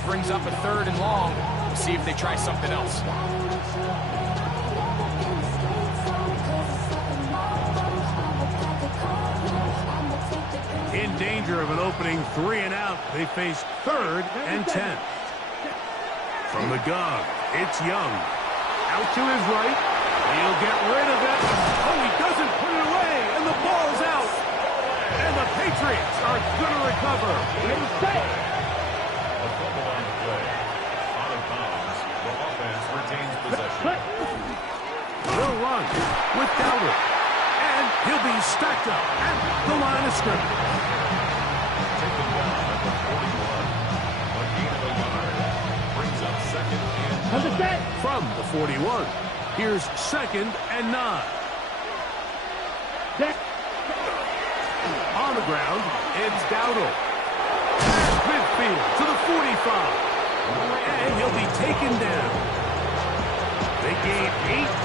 it brings up a 3rd and long. We'll see if they try something else. In danger of an opening 3 and out, they face 3rd and 10. From the gun, it's Young. Out to his right. He'll get rid of it. Oh, he doesn't put it away, and the ball's out. And the Patriots are going to recover. A fumble on the play. Out of bounds. The offense retains possession. He'll run with Dowdle. And he'll be stacked up at the line of scrimmage. Taken down at the 41. A gain of a yard. Brings up 2nd and 9. From the 41, here's 2nd and 9. On the ground, it's Dowdle. Midfield to the 45. And he'll be taken down. They gain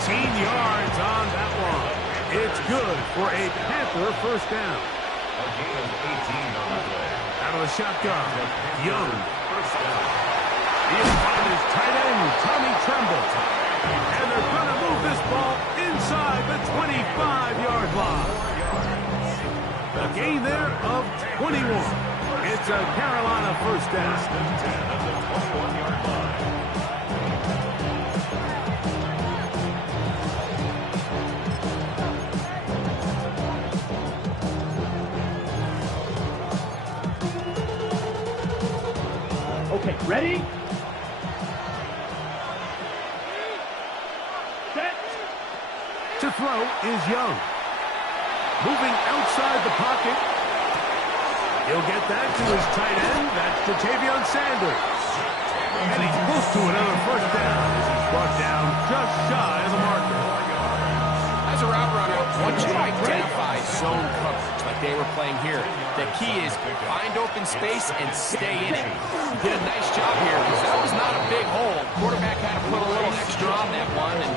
18 yards on that one. It's good for a Panther first down. A gain of 18 on the play. Out of the shotgun, Young. First down. He'll find his tight end, Tommy Tremble. And they're going to move this ball inside the 25-yard line. A gain there of 21. It's a Carolina first down. 10 at the 21-yard line. Okay, ready? Set. To throw is Young. Moving outside the pocket. He'll get that to his tight end. That's Ja'Tavion Sanders. And he's close to another first down as he's brought down just shy of the marker. As a route runner, once you identify zone coverage like they were playing here, the key is find open space and stay in it. He did a nice job here because that was not a big hole. Quarterback had to put a little extra on that one, and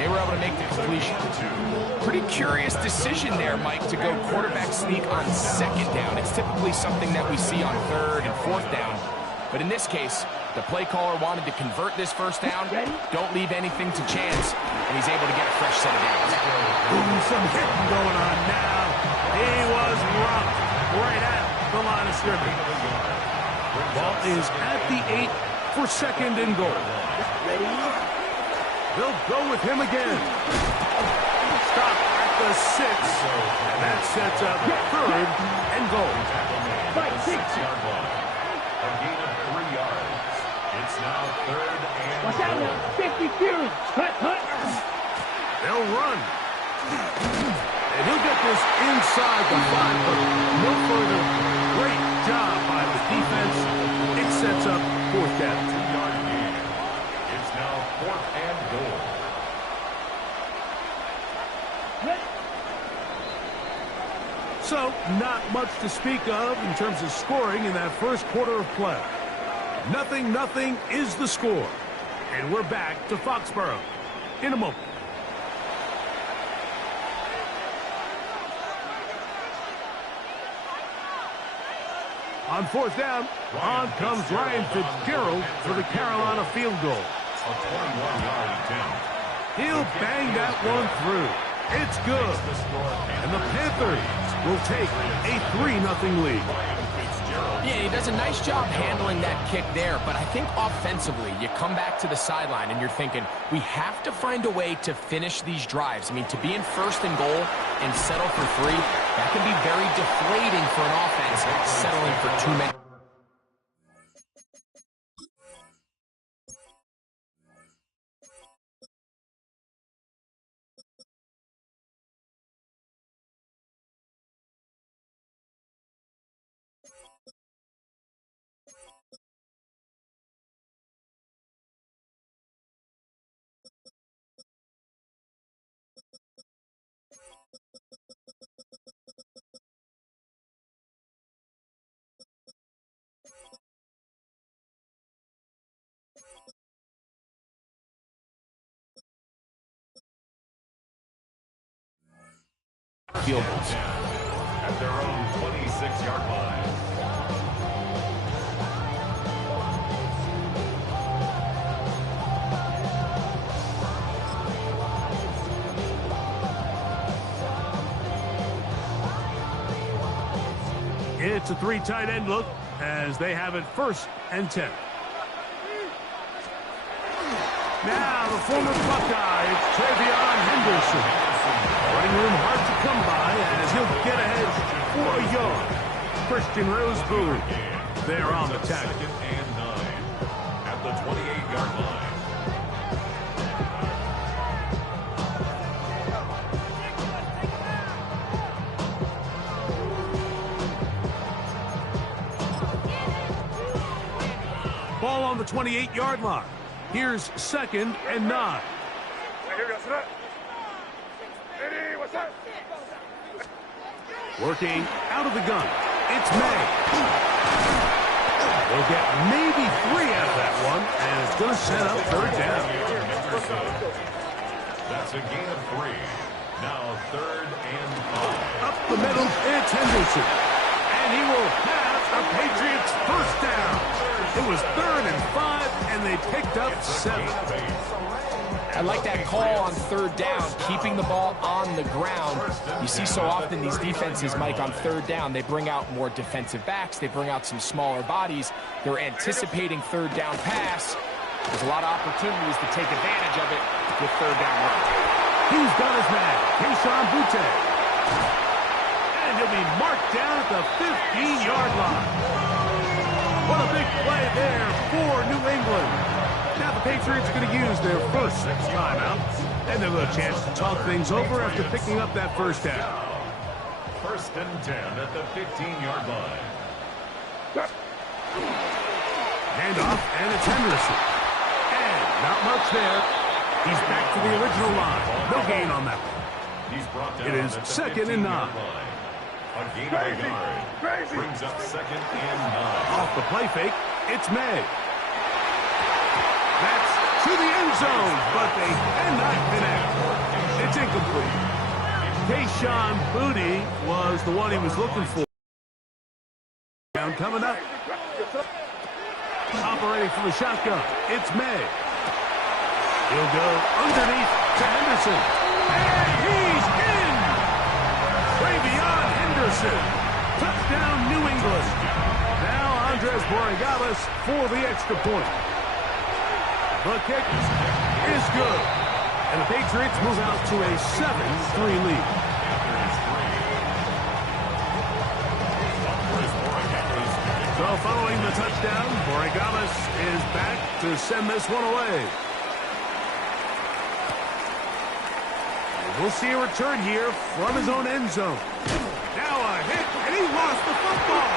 they were able to make the completion. Pretty curious decision there, Mike, to go quarterback sneak on 2nd down. It's typically something that we see on 3rd and 4th down. But in this case, the play caller wanted to convert this first down. Don't leave anything to chance, and he's able to get a fresh set of downs. Ooh, some hitting going on now. He was rocked right at the line of scrimmage. Ball is at the 8 for 2nd and goal. They'll go with him again. Stop at the 6. And that sets up 3rd and goal. 6-yard line. A gain of 3 yards. It's now 3rd and Watch out now. 52. Hut. They'll run. And he'll get this inside the 5, but no further. Great job by the defense. It sets up 4th down. 2-yard gain. It's now 4th and goal. So, not much to speak of in terms of scoring in that first quarter of play. 0-0 is the score. And we're back to Foxborough in a moment. On 4th down, on comes Ryan Fitzgerald for the Carolina field goal. A 21-yard attempt. He'll bang that one through. It's good. And the Panthers will take a 3-0 lead. Yeah, he does a nice job handling that kick there, but I think offensively, you come back to the sideline and you're thinking, we have to find a way to finish these drives. I mean, to be in 1st and goal and settle for 3, that can be very deflating for an offense settling for too many. Field goals. At their own 26-yard line. a 3 tight end look as they have it 1st and 10. Now the former Buckeye, it's Travion Henderson. Running room hard to come by as he'll get ahead for a yard. Christian Roseboom there on the tackle. 2nd and 9 at the 28-yard line. Ball on the 28-yard line. Here's 2nd and 9. Working out of the gun. It's May. They'll get maybe 3 out of that one, and it's going to set up 3rd down. That's a gain of 3. Now 3rd and 5. Up the middle, it's Henderson. And he will have the Patriots' 1st down. It was 3rd and 5, and they picked up 7. I like that call on 3rd down, keeping the ball on the ground. You see so often these defenses, Mike, on 3rd down, they bring out more defensive backs. They bring out some smaller bodies. They're anticipating 3rd down pass. There's a lot of opportunities to take advantage of it with 3rd down run. He's got his man, Kayshon Boutte. And he'll be marked down at the 15-yard line. What a big play there for New England. Now the Patriots are going to use their 1st timeout, and they'll have a chance to talk things over after picking up that 1st down. 1st and 10 at the 15-yard line. Handoff, and it's Henderson. And not much there. He's back to the original line. No gain on that one. He's brought down It is at the 2nd and 9. line. A gain of a yard. Brings up 2nd and 9. Off the play fake, it's May. That's to the end zone, but they cannot connect. It's incomplete. Kayshon Boutte was the one he was looking for. Down coming up. Operating from the shotgun, it's May. He'll go underneath to Henderson. And he's in! Travion Henderson. Touchdown, New England. Now Andres Borregales for the extra point. The kick is good. And the Patriots move out to a 7-3 lead. So following the touchdown, Borregales is back to send this one away. We'll see a return here from his own end zone. Now a hit, and he lost the football.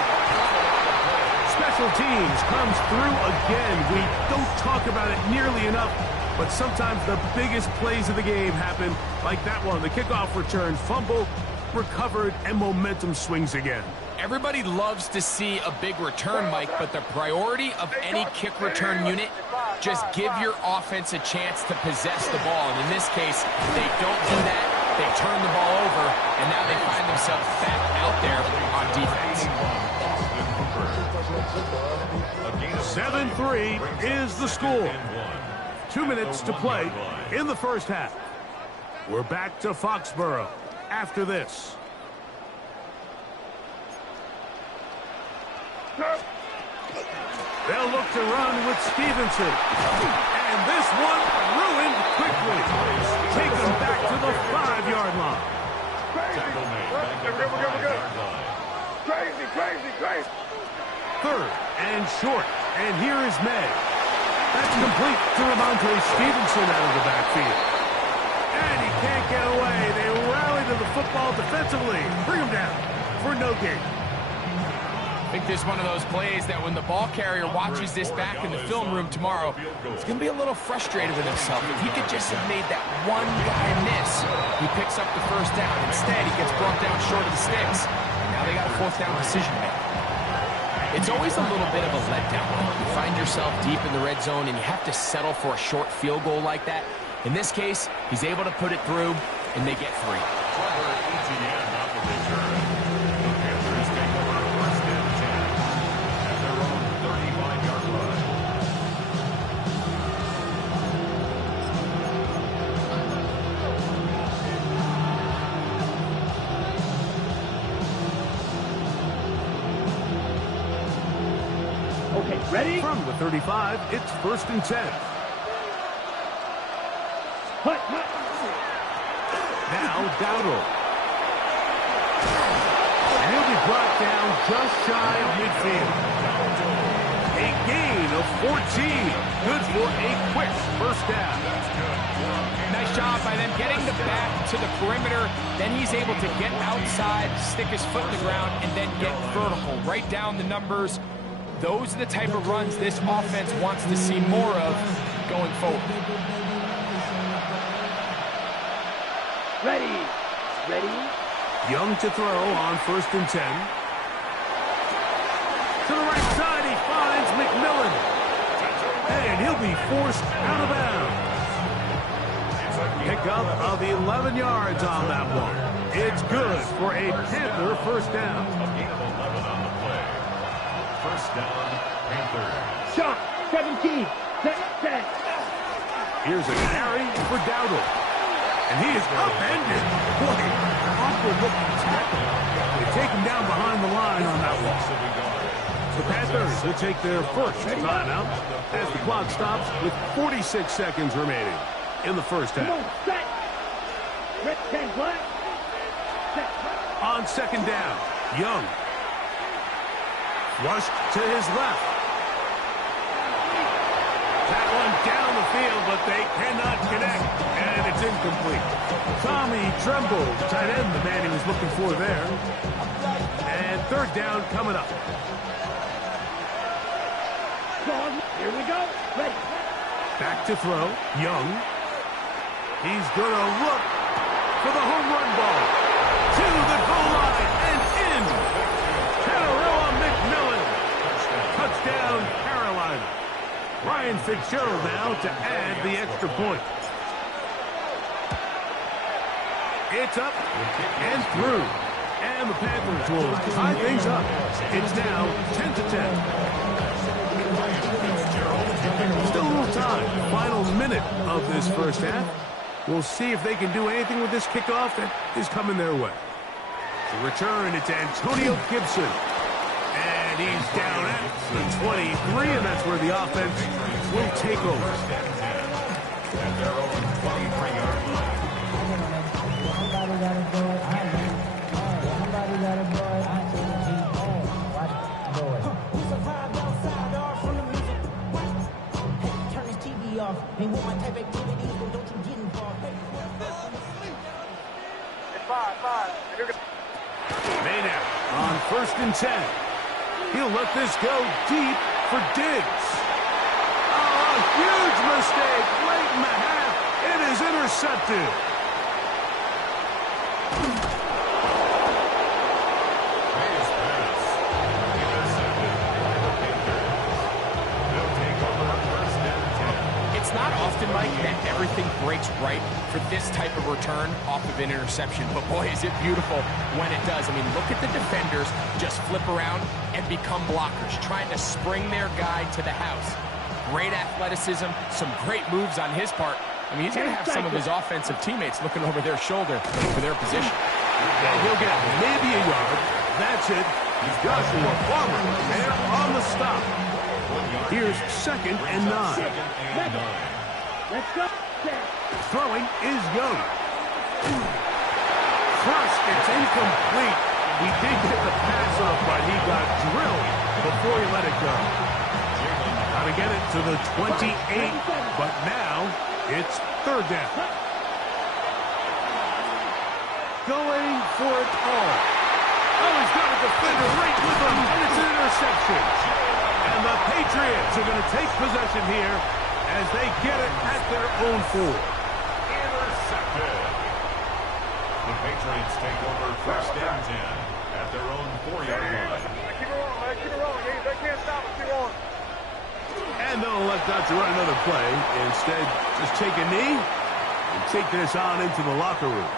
Special teams comes through again. We don't talk about it nearly enough, but sometimes the biggest plays of the game happen like that one. The kickoff return, fumble, recovered, and momentum swings again. Everybody loves to see a big return, Mike, but the priority of any kick return unit, just give your offense a chance to possess the ball. And in this case, they don't do that. They turn the ball over, and now they find themselves back out there on defense. 7-3 is the score. 2 minutes to play in the 1st half. We're back to Foxborough after this. They'll look to run with Stevenson. And this one ruined quickly. Take them back to the 5-yard line. Crazy. 3rd and short. And here is May. That's complete to Ramondre Stevenson out of the backfield. And he can't get away. They rally to the football defensively. Bring him down for no gain. I think this is one of those plays that when the ball carrier watches this back in the film room tomorrow, he's going to be a little frustrated with himself. If he could just have made that one guy miss, he picks up the 1st down. Instead, he gets brought down short of the sticks. Now they got a 4th down decision to make. It's always a little bit of a letdown. You find yourself deep in the red zone and you have to settle for a short field goal like that. In this case, he's able to put it through, and they get 3. Ready? From the 35, it's 1st and 10. Hut, hut. Now Dowdle. And he'll be brought down just shy of midfield. A gain of 14. Good for a quick first down. Nice job by them getting the back to the perimeter. Then he's able to get outside, stick his foot in the ground, and then get vertical. Right down the numbers. Those are the type of runs this offense wants to see more of going forward. Ready. Ready. Young to throw on 1st and 10. To the right side, he finds McMillan. And he'll be forced out of bounds. Pickup of 11 yards on that one. It's good for a Panther first down. A gain of 11 on the play. First down, Panthers. Shot. 17. Set. Here's a carry for Dowdle. And he is upended. Boy, awkward looking tackle. They take him down behind the line on that one. The Panthers will take their first timeout as the clock stops with 46 seconds remaining in the first half. Come on, set. Red 10 black. Set. On 2nd down, Young. Flushed to his left. That one down the field, but they cannot connect, and it's incomplete. Tommy Tremble, tight end, the man he was looking for there. And 3rd down coming up. Here we go. Ready. Back to throw, Young. He's going to look for the home run ball. To the goal line and in. Catarella McMillan. Touchdown, Carolina. Ryan Fitzgerald now to add the extra point. It's up and through. And the Panthers will tie things up. It's now 10-10. Still a little time. Final minute of this first half. We'll see if they can do anything with this kickoff that is coming their way. The return, it's Antonio Gibson. And he's down at the 23, and that's where the offense will take over. At their own 23-yard line. Ain't want my type of activities, but don't you get involved. Maynard on 1st and 10. He'll let this go deep for Diggs. Oh, a huge mistake late in the half. It is intercepted. Nice pass. Intercepted by the Panthers. They'll take over 1st and 10. It's not often, Mike, that everything breaks right for this type of return off of an interception. But, boy, is it beautiful when it does. I mean, look at the defenders just flip around and become blockers, trying to spring their guy to the house. Great athleticism, some great moves on his part. I mean, he's going to have some of his offensive teammates looking over their shoulder for their position. And he'll get maybe a yard. That's it. He's Joshua Farmer there on the stop. Here's 2nd and 9. Let's go. Set. Throwing is Young. First, it's incomplete. He did get the pass off, but he got drilled before he let it go. Got to get it to the 28, but now it's 3rd down. Going for it all. Oh, he's got a defender right with him, and it's an interception. And the Patriots are going to take possession here as they get it at their own 4. Intercepted. The Patriots take over 1st and 10 at their own 4-yard line. Keep it rolling, man. Keep it rolling. They can't stop us. Keep rolling. And they'll elect not to run another play. Instead, just take a knee and take this on into the locker room.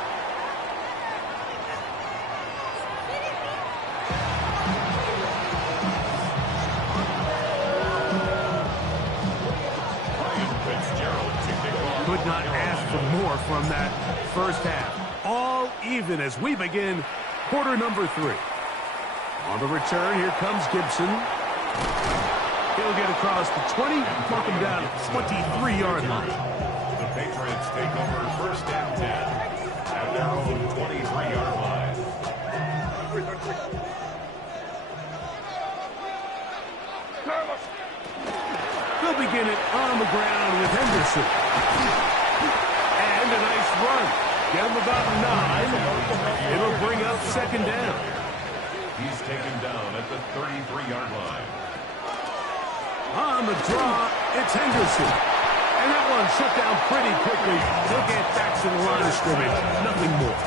Could not ask for more from that first half. All even as we begin quarter number 3. On the return, here comes Gibson. He'll get across the 20, mark him down at the 23-yard line. The Patriots take over first and 10 at their own 23-yard line. They'll begin it on the ground with Henderson. And a nice run. Get him about 9. It'll bring up second down. He's taken down at the 33-yard line. On the draw, it's Henderson. And that one shut down pretty quickly. He'll get back to the line of scrimmage. Nothing more.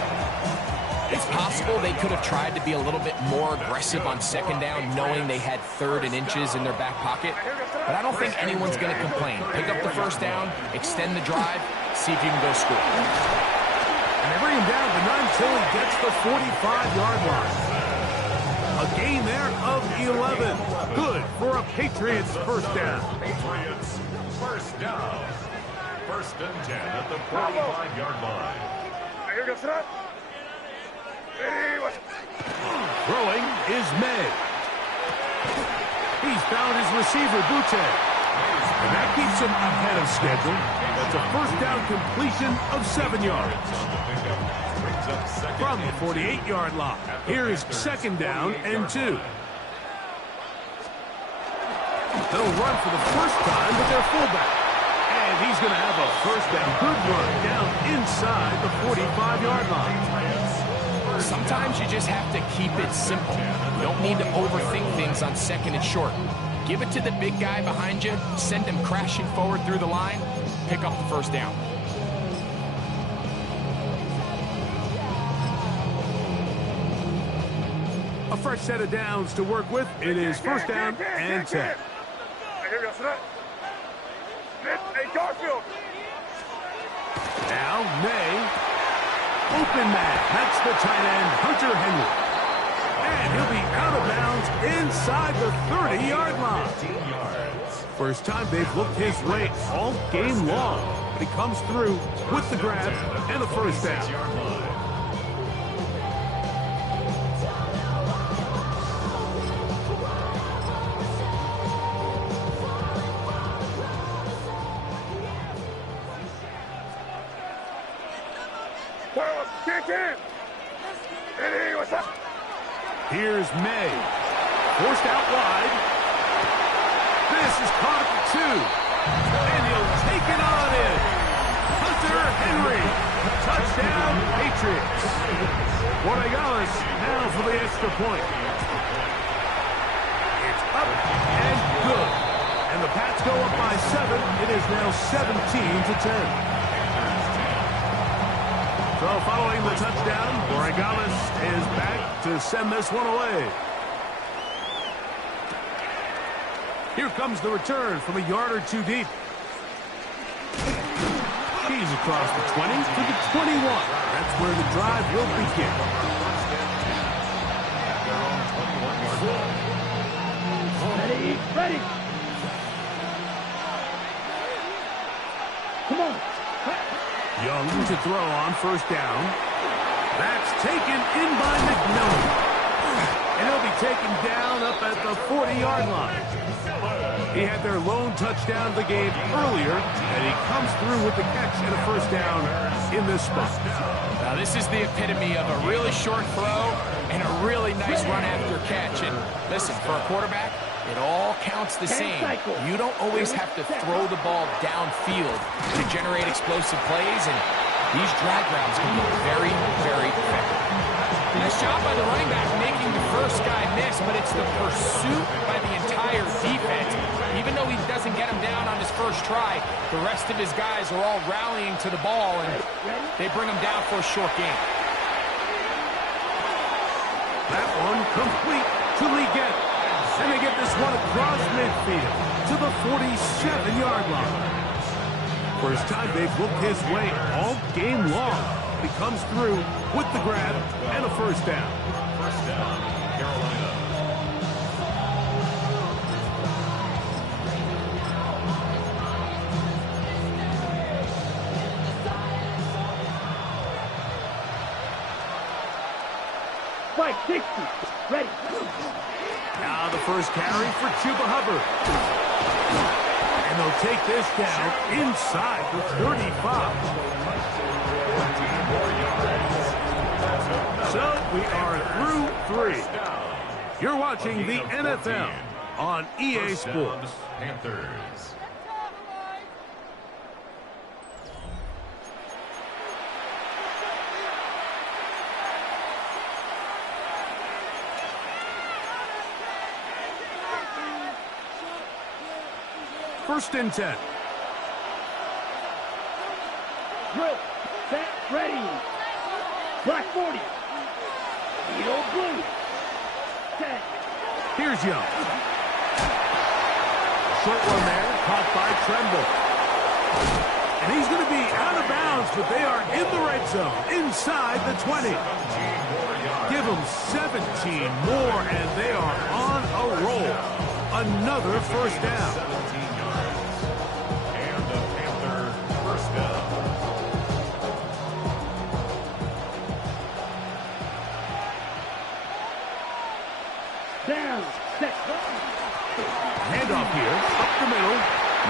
It's possible they could have tried to be a little bit more aggressive on second down, knowing they had 3rd and inches in their back pocket. But I don't think anyone's going to complain. Pick up the first down, extend the drive, see if you can go score. And they bring him down to 9 till he gets the 45-yard line. A gain there of 11. Good for a Patriots first down. Patriots first down. First and 10 at the 45-yard line. Throwing is May. He's found his receiver, Butte. And that keeps him ahead of schedule. That's a first down completion of 7 yards. From the 48-yard line, here is second down and 2. They'll run for the first time with their fullback. And he's going to have a first down. Good run down inside the 45-yard line. Sometimes you just have to keep it simple. You don't need to overthink things on second and short. Give it to the big guy behind you, send him crashing forward through the line, pick up the first down. A fresh set of downs to work with. It is first down and 10. Hey, Garfield. Now May. Open man. That's the tight end, Hunter Henry. And he'll be out of bounds inside the 30-yard line. 15 yards. First time they've looked his way all game long. But he comes through with the grab and the first down. 6-yard line. Here's May. Forced out wide. This is caught at the 2. And he'll take it on in. Hunter Henry. Touchdown, Patriots. Borregales now for the extra point. It's up and good. And the Pats go up by 7. It is now 17-10. So following the touchdown, Borregales is back to send this one away. Here comes the return from a yard or 2 deep. He's across the 20 to the 21. That's where the drive will begin. Ready, ready. Come on. Young to throw on first down. That's taken in by McMillan. And he'll be taken down up at the 40-yard line. He had their lone touchdown of the game earlier, and he comes through with the catch and a first down in this spot. Now this is the epitome of a really short throw and a really nice run after catch. And listen, for a quarterback, it all counts the same. You don't always have to throw the ball downfield to generate explosive plays, and these drag routes can be very, very effective. Nice job by the running back making the first guy miss, but it's the pursuit by the entire defense. Even though he doesn't get him down on his first try, the rest of his guys are all rallying to the ball, and they bring him down for a short game. That one complete to Leggett. And they get this one across midfield to the 47-yard line. First time they've looked his way all game long. He comes through with the grab and a first down. First down, Carolina. Spike 60. Ready. Now Now the first carry for Chuba Hubbard. And they'll take this down inside the 35. 14 more yards. So we are through 3. You're watching the NFL on EA Sports. Panthers. First and 10. Drill. Set. Ready. Black 40. Eagle blue. 10. Here's Young. Short one there, caught by Tremble. And he's going to be out of bounds, but they are in the red zone, inside the 20. Give them 17 more, and they are on a roll. Another first down. 17 yards. And the Panther first down. Down. Set. Handoff here, up the middle.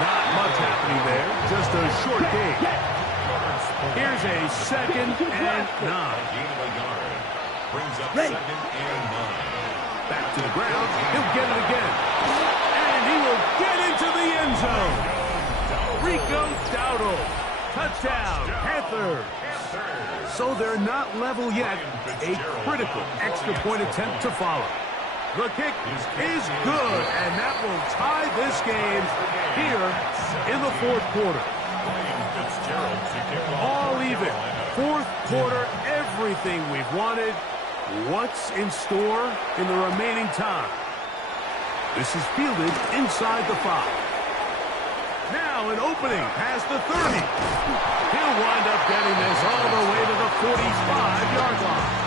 Not much happening there, just a short gain. Here's a 2nd and 9. Gain of a yard. Brings up Ready. 2nd and 9. Back to the ground, he'll get it again. And he will get into the end zone. Rico Dowdle, touchdown, Panthers. So they're not level yet. A critical extra point attempt to follow. The kick is good, and that will tie this game here in the 4th quarter. All even. 4th quarter, everything we've wanted. What's in store in the remaining time? This is fielded inside the 5. Now an opening past the 30. He'll wind up getting this all the way to the 45-yard line.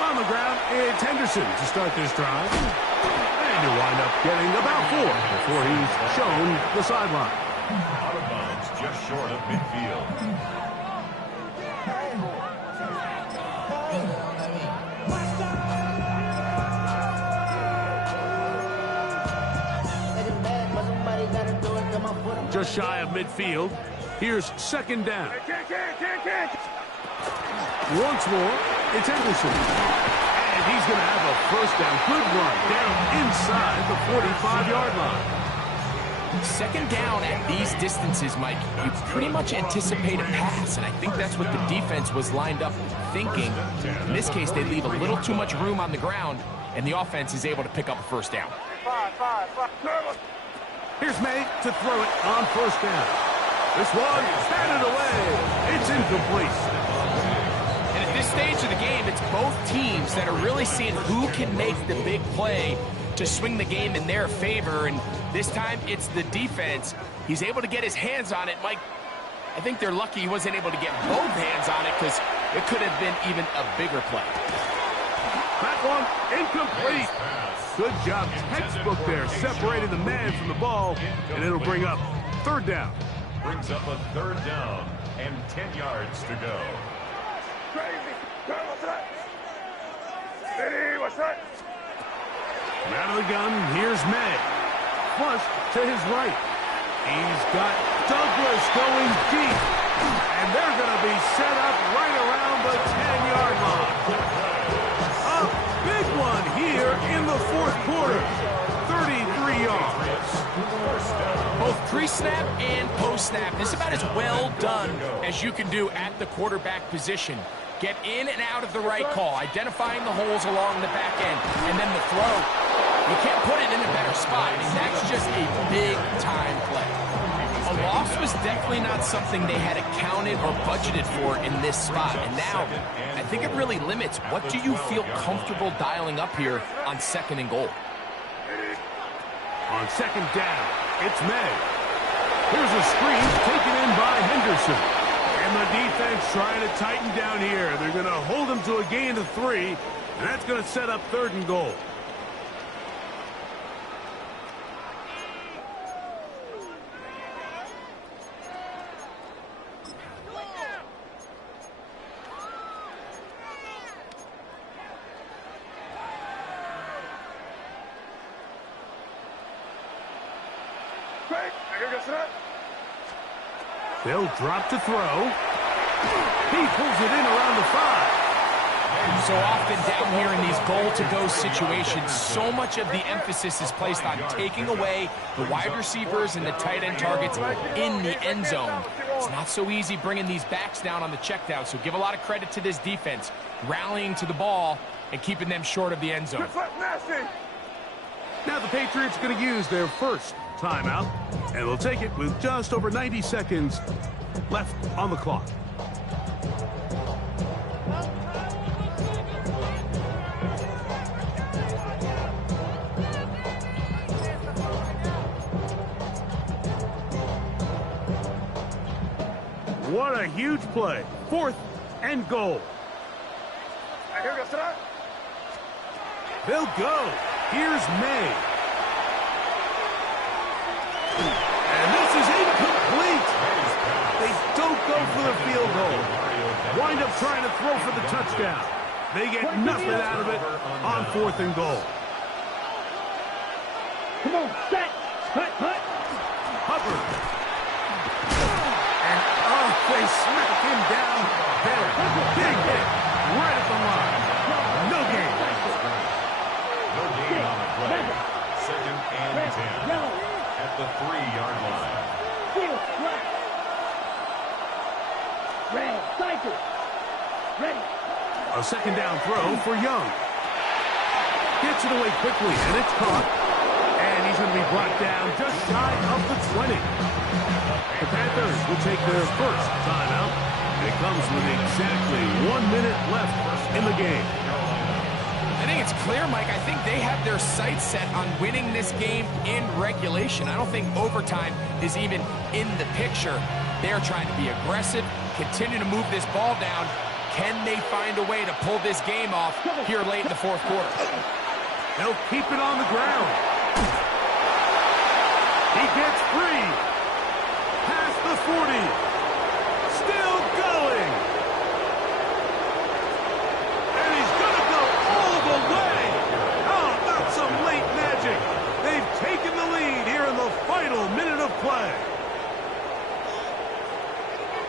On the ground, it's Henderson to start this drive. And he'll wind up getting about 4 before he's shown the sideline. Out of bounds, just short of midfield. Just Just shy of midfield. Here's 2nd down. Once more, it's Henderson. And he's going to have a first down. Good run down inside the 45-yard line. 2nd down at these distances, Mike, you pretty much anticipate a pass, and I think that's what the defense was lined up thinking. In this case, they leave a little too much room on the ground, and the offense is able to pick up a first down. Here's May to throw it on first down. This one, batted away. It's incomplete. And at this stage of the game, it's both teams that are really seeing who can make the big play to swing the game in their favor, and this time it's the defense. He's able to get his hands on it. Mike, I think they're lucky he wasn't able to get both hands on it because it could have been even a bigger play. That one, incomplete. Good job, textbook there, separating the man from the ball, and it'll bring up 3rd down. Brings up a 3rd down and 10 yards to go. Out of the gun, here's May. Flush to his right. He's got Douglas going deep. And they're going to be set up right around the 10-yard line. A big one here in the 4th quarter. 33 yards. Both pre-snap and post-snap. This is about as well done as you can do at the quarterback position. Get in and out of the right call, identifying the holes along the back end, and then the throw. You can't put it in a better spot. I mean, that's just a big-time play. A loss was definitely not something they had accounted or budgeted for in this spot. And now, I think it really limits what do you feel comfortable dialing up here on 2nd and goal. On 2nd down, it's May. Here's a screen taken in by Henderson. And the defense trying to tighten down here. They're going to hold him to a gain of 3, and that's going to set up 3rd and goal. They'll drop to throw. He pulls it in around the 5. So often down here in these goal-to-go situations, so much of the emphasis is placed on taking away the wide receivers and the tight end targets in the end zone. It's not so easy bringing these backs down on the check down, so give a lot of credit to this defense, rallying to the ball and keeping them short of the end zone. Now the Patriots are going to use their first timeout, and they'll take it with just over 90 seconds left on the clock. What a huge play. 4th and goal. They'll go. Here's May. And this is incomplete. They don't go for the field goal. Wind up trying to throw for the touchdown. They get nothing out of it on 4th and goal. Come on, set. Hut, hut. Hubbard. And they smack him down there. Big hit right at the line. No gain. No gain on the play. 2nd and 10 at the 3-yard line. Field left. Red, cycle. Ready. A 2nd down throw for Young. Gets it away quickly, and it's caught. And he's going to be brought down just shy of the 20. The Panthers will take their first timeout. It comes with exactly 1 minute left in the game. I think it's clear, Mike. I think they have their sights set on winning this game in regulation. I don't think overtime is even in the picture. They're trying to be aggressive, continue to move this ball down. Can they find a way to pull this game off here late in the 4th quarter? They'll keep it on the ground. He gets free. Past the 40. Still going. And he's going to go all the way. Oh, not some late magic. They've taken the lead here in the final minute of play.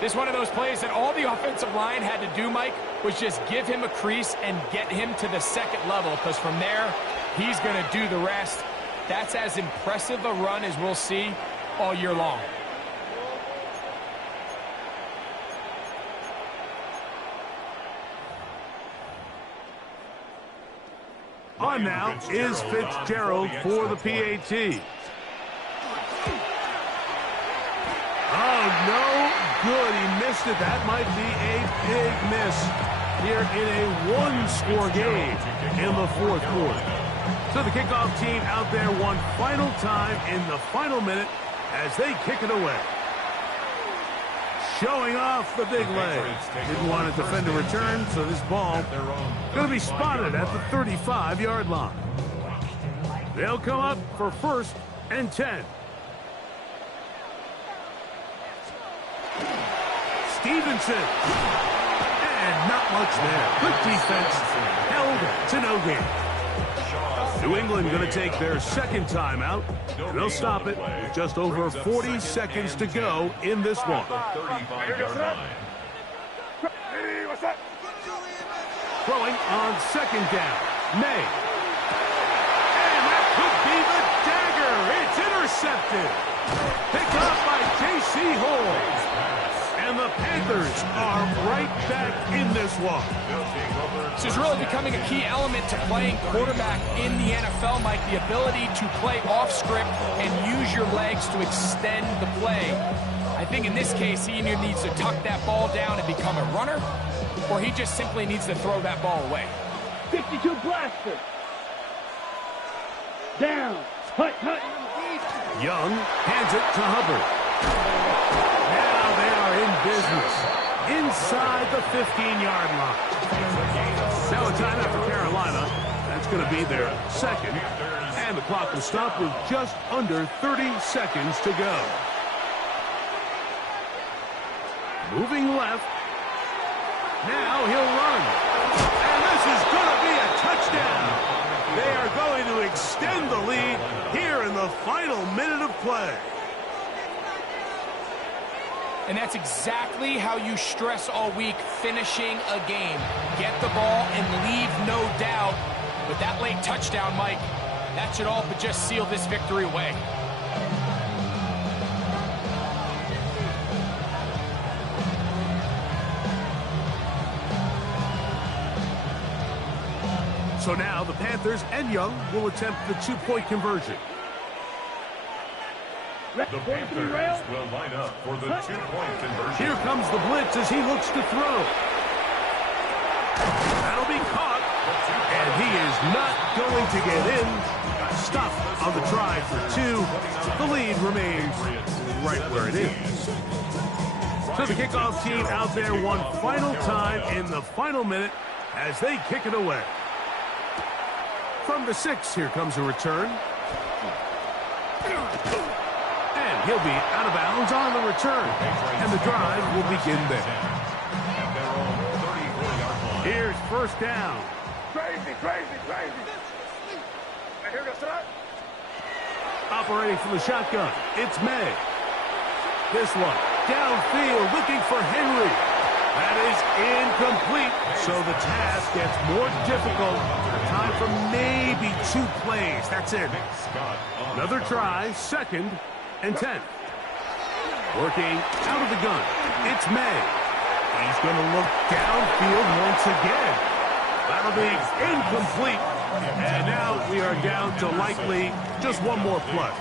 This is one of those plays that all the offensive line had to do, Mike, was just give him a crease and get him to the 2nd level, because from there, he's going to do the rest. That's as impressive a run as we'll see all year long. On now is Fitzgerald for the PAT. Oh, no good. He missed it. That might be a big miss here in a one-score game in the 4th quarter. So the kickoff team out there one final time in the final minute as they kick it away. Showing off the big leg. Didn't want to defend a return, so this ball going to be spotted at the 35-yard line. They'll come up for 1st and 10. Stevenson. And not much there. Good defense. Held to no gain. New England going to take their 2nd timeout, and they'll stop it with just over 40 seconds to go in this one. Throwing on 2nd down. May. And that could be the dagger. It's intercepted. Picked up by J.C. Hall. And the Panthers are right back in this one. This is really becoming a key element to playing quarterback in the NFL, Mike, the ability to play off script and use your legs to extend the play. I think in this case, he either needs to tuck that ball down and become a runner, or he just simply needs to throw that ball away. 52 blaster. Down. Hut, hut. Young hands it to Hubbard. Now they are in business inside the 15-yard line. Now a timeout for Carolina. That's going to be their 2nd. And the clock will stop with just under 30 seconds to go. Moving left. Now he'll run. And this is going to be a touchdown. They are going to extend the lead here in the final minute of play. And that's exactly how you stress all week, finishing a game. Get the ball and leave no doubt. But that late touchdown, Mike, that should all but just seal this victory away. So now the Panthers and Young will attempt the two-point conversion. The Panthers will line up for the two-point conversion. Here comes the blitz as he looks to throw. That'll be caught, and he is not going to get in. Stopped on the try for 2. The lead remains right where it is. So the kickoff team out there one final time in the final minute as they kick it away. From the 6, here comes a return. And he'll be out of bounds on the return. And the drive will begin there. Here's first down. Crazy. And here goes that. Operating from the shotgun, it's May. This one, downfield, looking for Henry. That is incomplete, so the task gets more difficult. Time for maybe 2 plays. That's it. Another try, 2nd and 10. Working out of the gun, it's May. He's going to look downfield once again. That'll be incomplete. And now we are down to likely just one more play.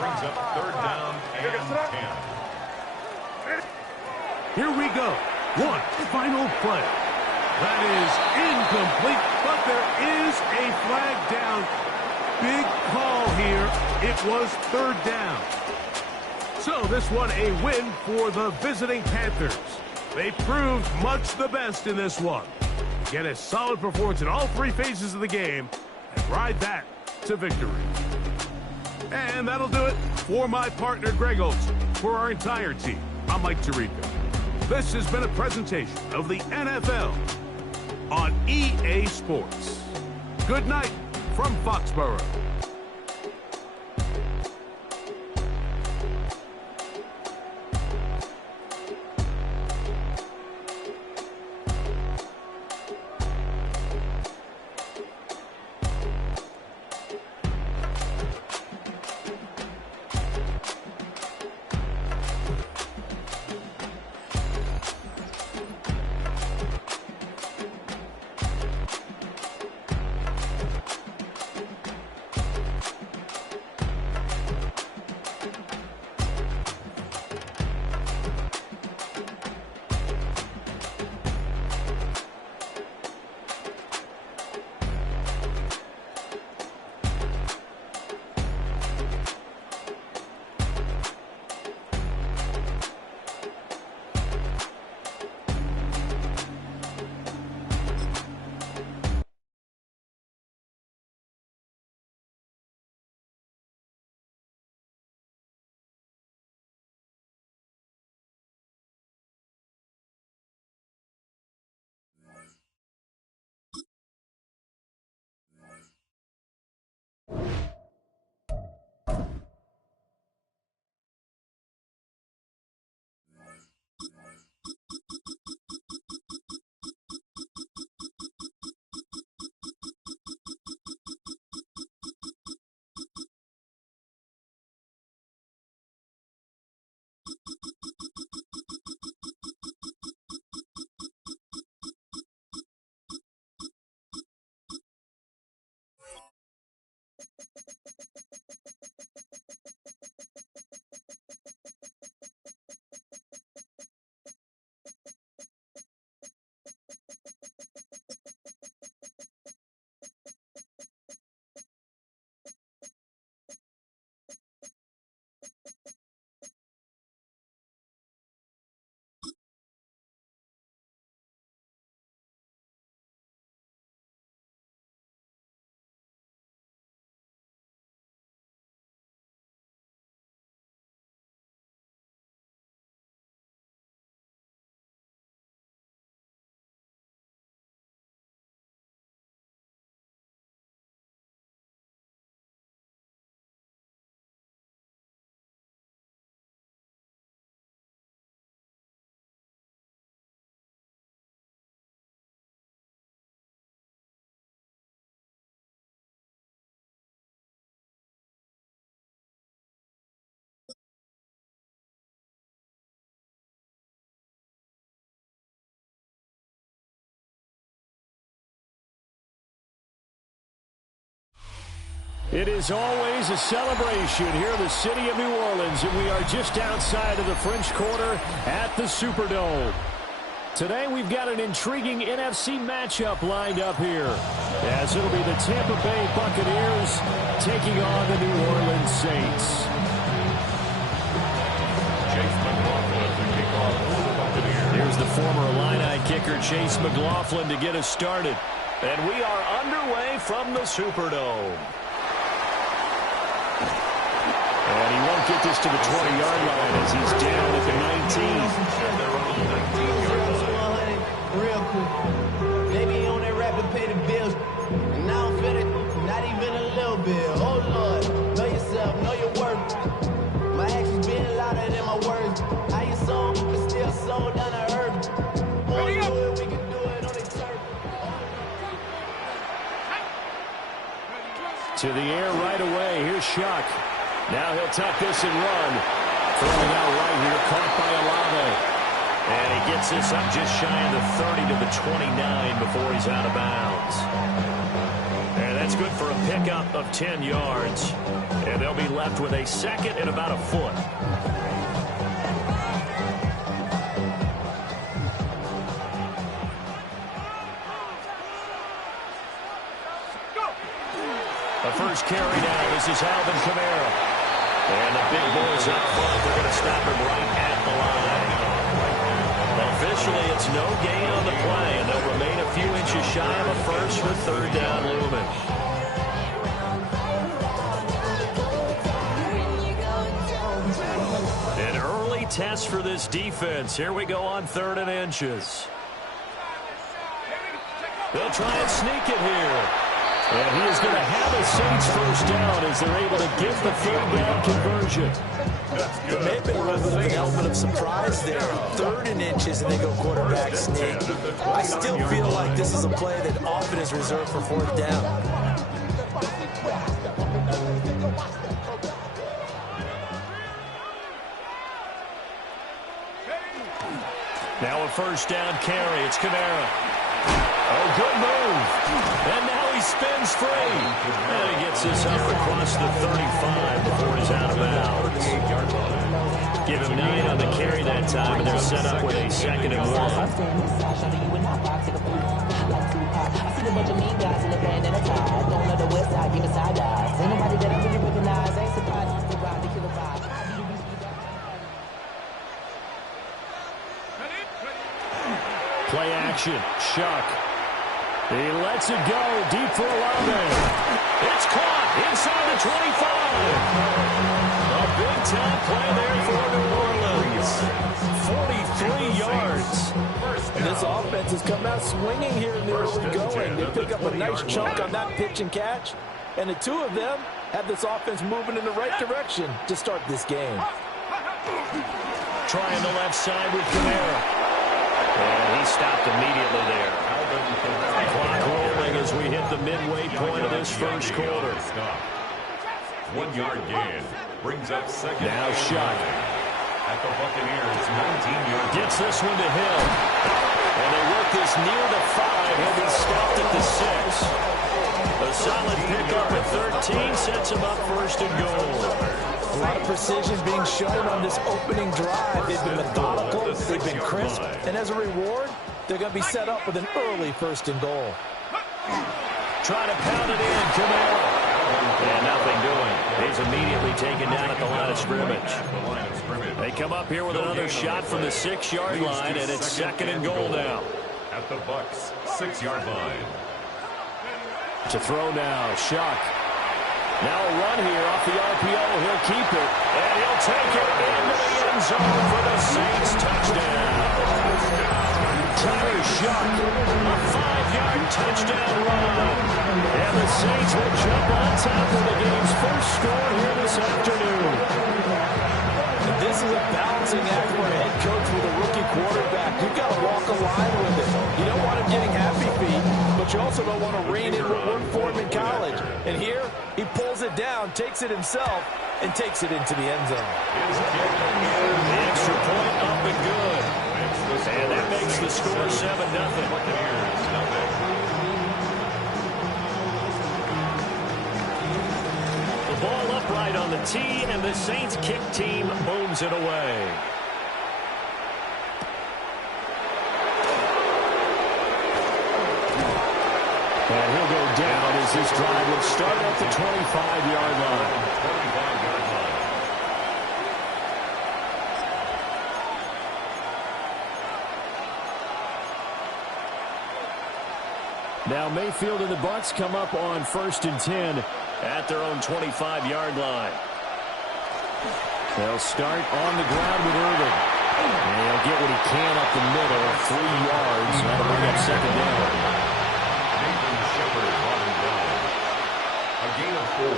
Brings up 3rd down and 10. Here we go. One final play. That is incomplete, but there is a flag down. Big call here. It was 3rd down. So this one a win for the visiting Panthers. They proved much the best in this one. Get a solid performance in all 3 phases of the game and ride that to victory. And that'll do it for my partner, Greg Olson. For our entire team, I'm Mike Tirico. This has been a presentation of the NFL on EA Sports. Good night from Foxborough. It is always a celebration here in the city of New Orleans, and we are just outside of the French Quarter at the Superdome. Today we've got an intriguing NFC matchup lined up here, as it'll be the Tampa Bay Buccaneers taking on the New Orleans Saints. Chase McLaughlin to kick off for the Buccaneers. Here's the former Illini kicker Chase McLaughlin to get us started. And we are underway from the Superdome. And he won't get this to the 20-yard line as he's down at the 19. Real cool. Maybe on that rap to pay the bills. And now I'm feeling not even a little bit. Oh, Lord. Know yourself, know your worth. My actions being louder than my words. How you sold, but still sold down to earth. Wanna do it, we can do it on the turf. To the air right away. Here's Shuck. Now he'll tuck this and run. Throwing out right here, caught by Olave. And he gets this up just shy of the 30 to the 29 before he's out of bounds. And that's good for a pickup of 10 yards. And they'll be left with a second and about a foot. The first carry now. This is Alvin Kamara. And the big boys up front, they're going to stop him right at the line. Officially, it's no gain on the play, and they'll remain a few inches shy of a first with third down looming. An early test for this defense. Here we go on 3rd and inches. They'll try and sneak it here. And he is going to have a Saints first down as they're able to get the third down conversion. There may have been a little bit of an element of surprise there. 3rd and inches, and they go quarterback sneak. I still feel like this is a play that often is reserved for 4th down. Now a first down carry. It's Kamara. Oh, good move. And now he spins free. And he gets this up across the 35 before he's out of bounds. Give him 9 on the carry that time, and they're set up with a 2nd and 1. I see a bunch of mean guys in the band and a tie. Don't know the west side, give a side eyes. Ain't nobody that I really recognize. Ain't surprised to ride the killer vibe. Play action. Shuck. He lets it go deep for Olave. It's caught inside the 25. A big-time play there for New Orleans. 43 yards. And this offense has come out swinging here in the early going. They pick up a nice chunk on that pitch and catch. And the two of them have this offense moving in the right direction to start this game. Trying the left side with Kamara. And he stopped immediately there. Clock rolling as we hit the midway point of this first quarter. 1-yard gain brings up second. Now Shuck. At the Buccaneers, 19-yard. Gets this one to Hill. And they work this near the 5. He'll be stopped at the 6. A solid pickup at 13 sets him up first and goal. A lot of precision being shown on this opening drive. They've been methodical, they've been crisp, and as a reward, they're going to be set up with an early 1st and goal. Trying to pound it in, Kamara. And nothing doing. He's immediately taken down at the line of scrimmage. They come up here with another shot from the 6-yard line, and it's 2nd and goal now. At the Bucs' 6-yard line. To throw now, Shuck. Now a run here off the RPO. He'll keep it, and he'll take it into the end zone for the Saints touchdown. Tyler Shuck, a 5-yard touchdown run. And the Saints will jump on top of the game's first score here this afternoon. And this is a balancing act for a head coach with a rookie quarterback. You've got to walk a line with it. You don't want him getting happy feet, but you also don't want to rein in what worked for him in college. And here, he pulls it down, takes it himself, and takes it into the end zone. The extra point up and good. And that makes the score 7-0. right on the tee, and the Saints kick team booms it away. And he'll go down as this drive will start at the 25-yard line. 25-yard line. Now Mayfield and the Bucs come up on 1st and 10 at their own 25-yard line. They'll start on the ground with Irvin. And he'll get what he can up the middle, 3 yards. That'll bring up 2nd down. Nathan Shepard brought him down. A gain of 4.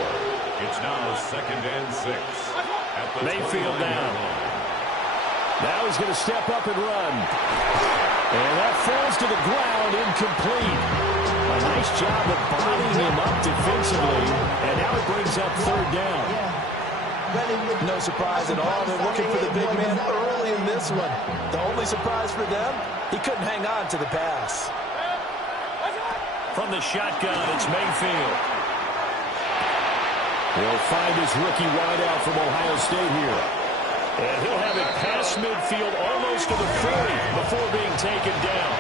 It's now 2nd and 6. At the Mayfield down. line. Now he's going to step up and run. And that falls to the ground, incomplete. A nice job of bodying him up defensively. And now it brings up 3rd down. No surprise at all. They're looking for the big man early in this one. The only surprise for them, he couldn't hang on to the pass. From the shotgun, it's Mayfield. He'll find his rookie wideout from Ohio State here. And he'll have it past midfield almost to the 40 before being taken down.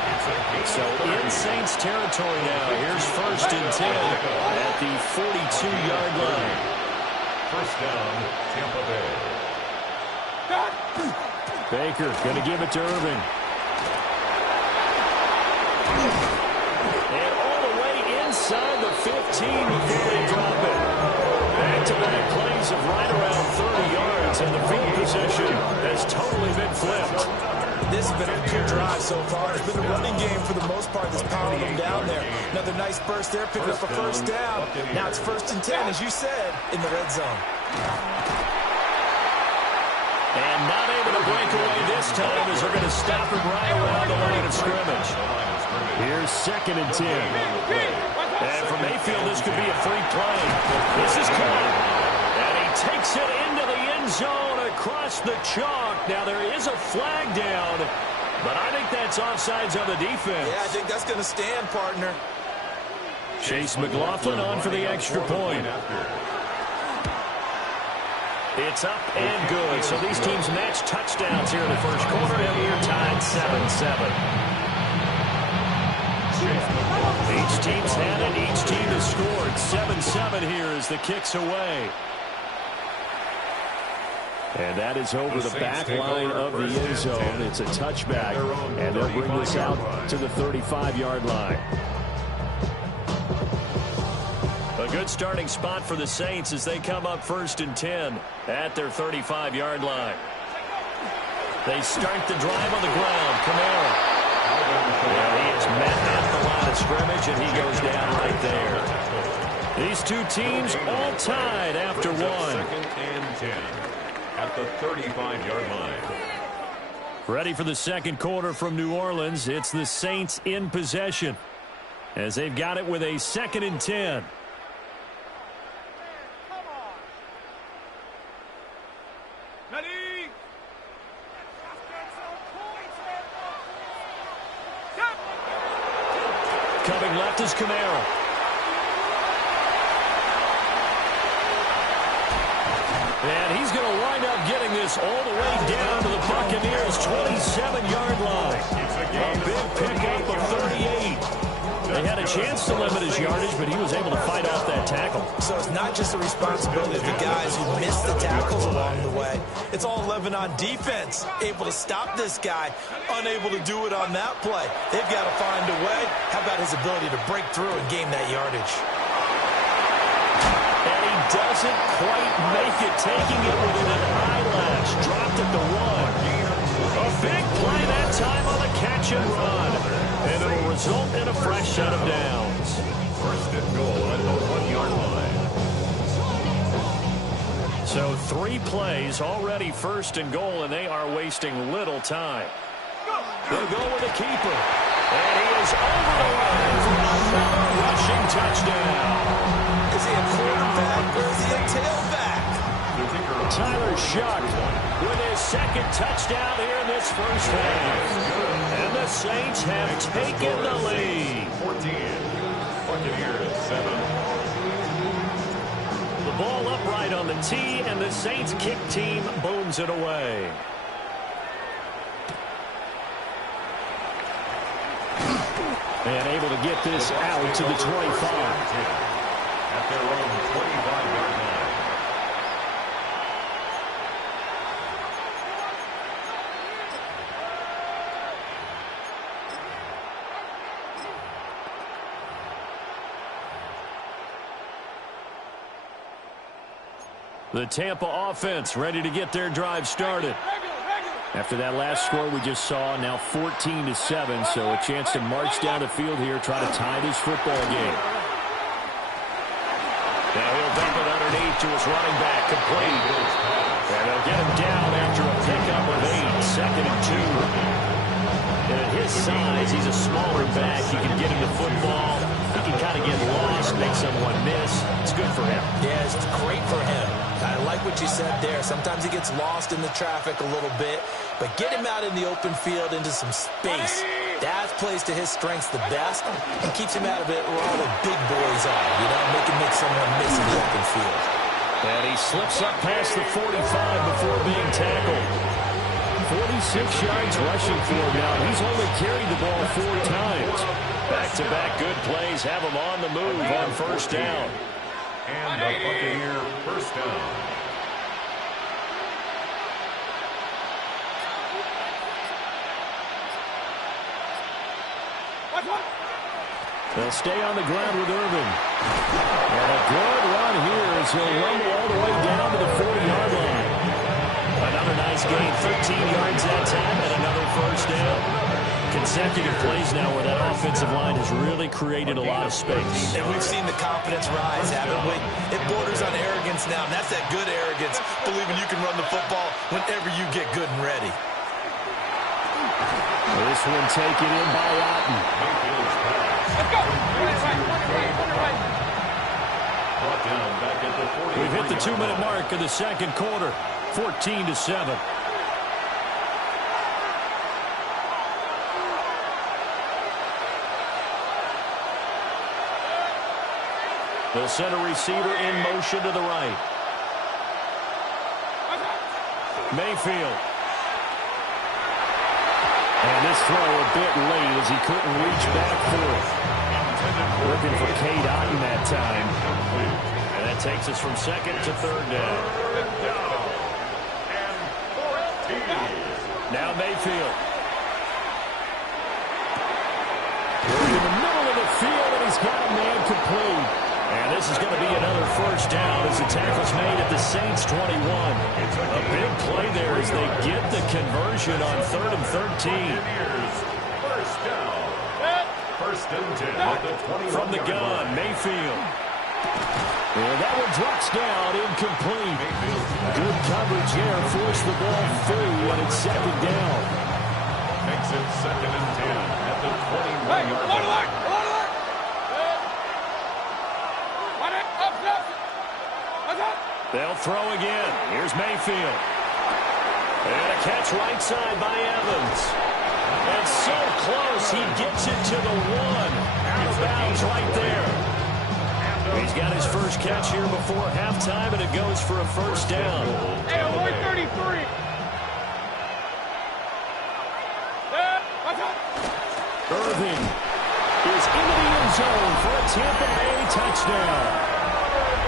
So in Saints territory now. Here's 1st and 10 at the 42-yard line. 1st down, Tampa Bay. Baker going to give it to Irving. And all the way inside the 15 before they drop it. Back-to-back plays of right around 30 yards, and the field position has totally been flipped. This has been a good drive so far. It's been a running game for the most part that's pounding them down there. Another nice burst there, picking up a 1st down. Now it's 1st and 10, as you said, in the red zone. And not able to break away this time as they're going to stop him right around the line of scrimmage. Here's 2nd and 10. And for Mayfield, this could be a free play. This is caught. And he takes it into the end zone across the chalk. Now there is a flag down, but I think that's offsides on the defense. Yeah, I think that's going to stand, partner. Chase McLaughlin on for the extra point. It's up and good. So these teams match touchdowns here in the 1st quarter, and we're tied 7-7. Each team's had it. Each team has scored. 7-7 here as the kick's away. And that is over the back line of the end zone. It's a touchback, and they'll bring this out to the 35-yard line. A good starting spot for the Saints as they come up 1st and 10 at their 35-yard line. They start the drive on the ground. Kamara. Well, he is met at the line of scrimmage, and he goes down right there. These two teams all tied after 1. 2nd and 10 at the 35-yard line. Ready for the 2nd quarter from New Orleans. It's the Saints in possession as they've got it with a 2nd and 10. Coming left is Kamara. And he's going to wind up getting this all the way down to the Buccaneers' 27-yard line. A big pickup of 38. They had a chance to limit his yardage, but he was able to fight off that tackle. So it's not just the responsibility of the guys who missed the tackles along the way. It's all 11 on defense. Able to stop this guy. Unable to do it on that play. They've got to find a way. How about his ability to break through and gain that yardage? And he doesn't quite make it, taking it within an eyelash. Dropped at the 1. A big play that time on the catch and run. And it'll result in a fresh set of downs. 1st and goal at the 1-yard line. So 3 plays already 1st and goal, and they are wasting little time. They'll go with the keeper. And he is over the line for another rushing touchdown. Is he a quarterback or is he a tailback? Tyler Shuck with his 2nd touchdown here in this 1st half. And the Saints have taken the lead. 14. Buccaneers 7. The ball upright on the tee, and the Saints kick team booms it away. And able to get this out to the 25. At their own 25-yard line. The Tampa offense ready to get their drive started. After that last score we just saw, now 14-7, so a chance to march down the field here, try to tie this football game. Now he'll dump it underneath to his running back, complete. And they'll get him down after a pickup of 8, 2nd and 2. And at his size, he's a smaller back. You can get him the football. He can kind of get lost, make someone miss. It's good for him. Yeah, it's great for him. I like what you said there. Sometimes he gets lost in the traffic a little bit, but get him out in the open field into some space. That plays to his strengths the best and keeps him out of it where all the big boys are, you know, make someone miss in the open field. And he slips up past the 45 before being tackled. 46 yards rushing for him now. He's only carried the ball 4 times. Back-to-back good plays have him on the move on first down. And the Buccaneer first down. They'll stay on the ground with Irvin. And a good run here as he'll rumble all the way down to the 40-yard line. Another nice gain, 13 yards that time, and another first down. Consecutive plays now where that offensive line has really created a lot of space. And we've seen the confidence rise, haven't we? It borders on arrogance now, and that's that good arrogance, believing you can run the football whenever you get good and ready. This one taken in by Otten. Let's go. Right. Brought down back at the 40. We've hit the 2-minute mark of the second quarter, 14-7. They'll send a receiver in motion to the right. Mayfield. And this throw a bit late as he couldn't reach back for it. Looking for Cade Otten that time. And that takes us from 2nd to 3rd down. Now Mayfield. In the middle of the field, and he's got a man complete. And this is going to be another first down as the tackle's made at the Saints 21. A big play there as they get the conversion on 3rd and 13. First down. First and 10 at the 21. From the gun, Mayfield. And that one drops down, incomplete. Good coverage there, forced the ball free, and it's 2nd down. Makes it 2nd and 10 at the 21-yard line. They'll throw again. Here's Mayfield. And a catch right side by Evans. And so close, he gets it to the 1. Out of bounds right there. He's got his first catch here before halftime, and it goes for a first down. Hey, 133. Irving is into the end zone for a Tampa Bay touchdown.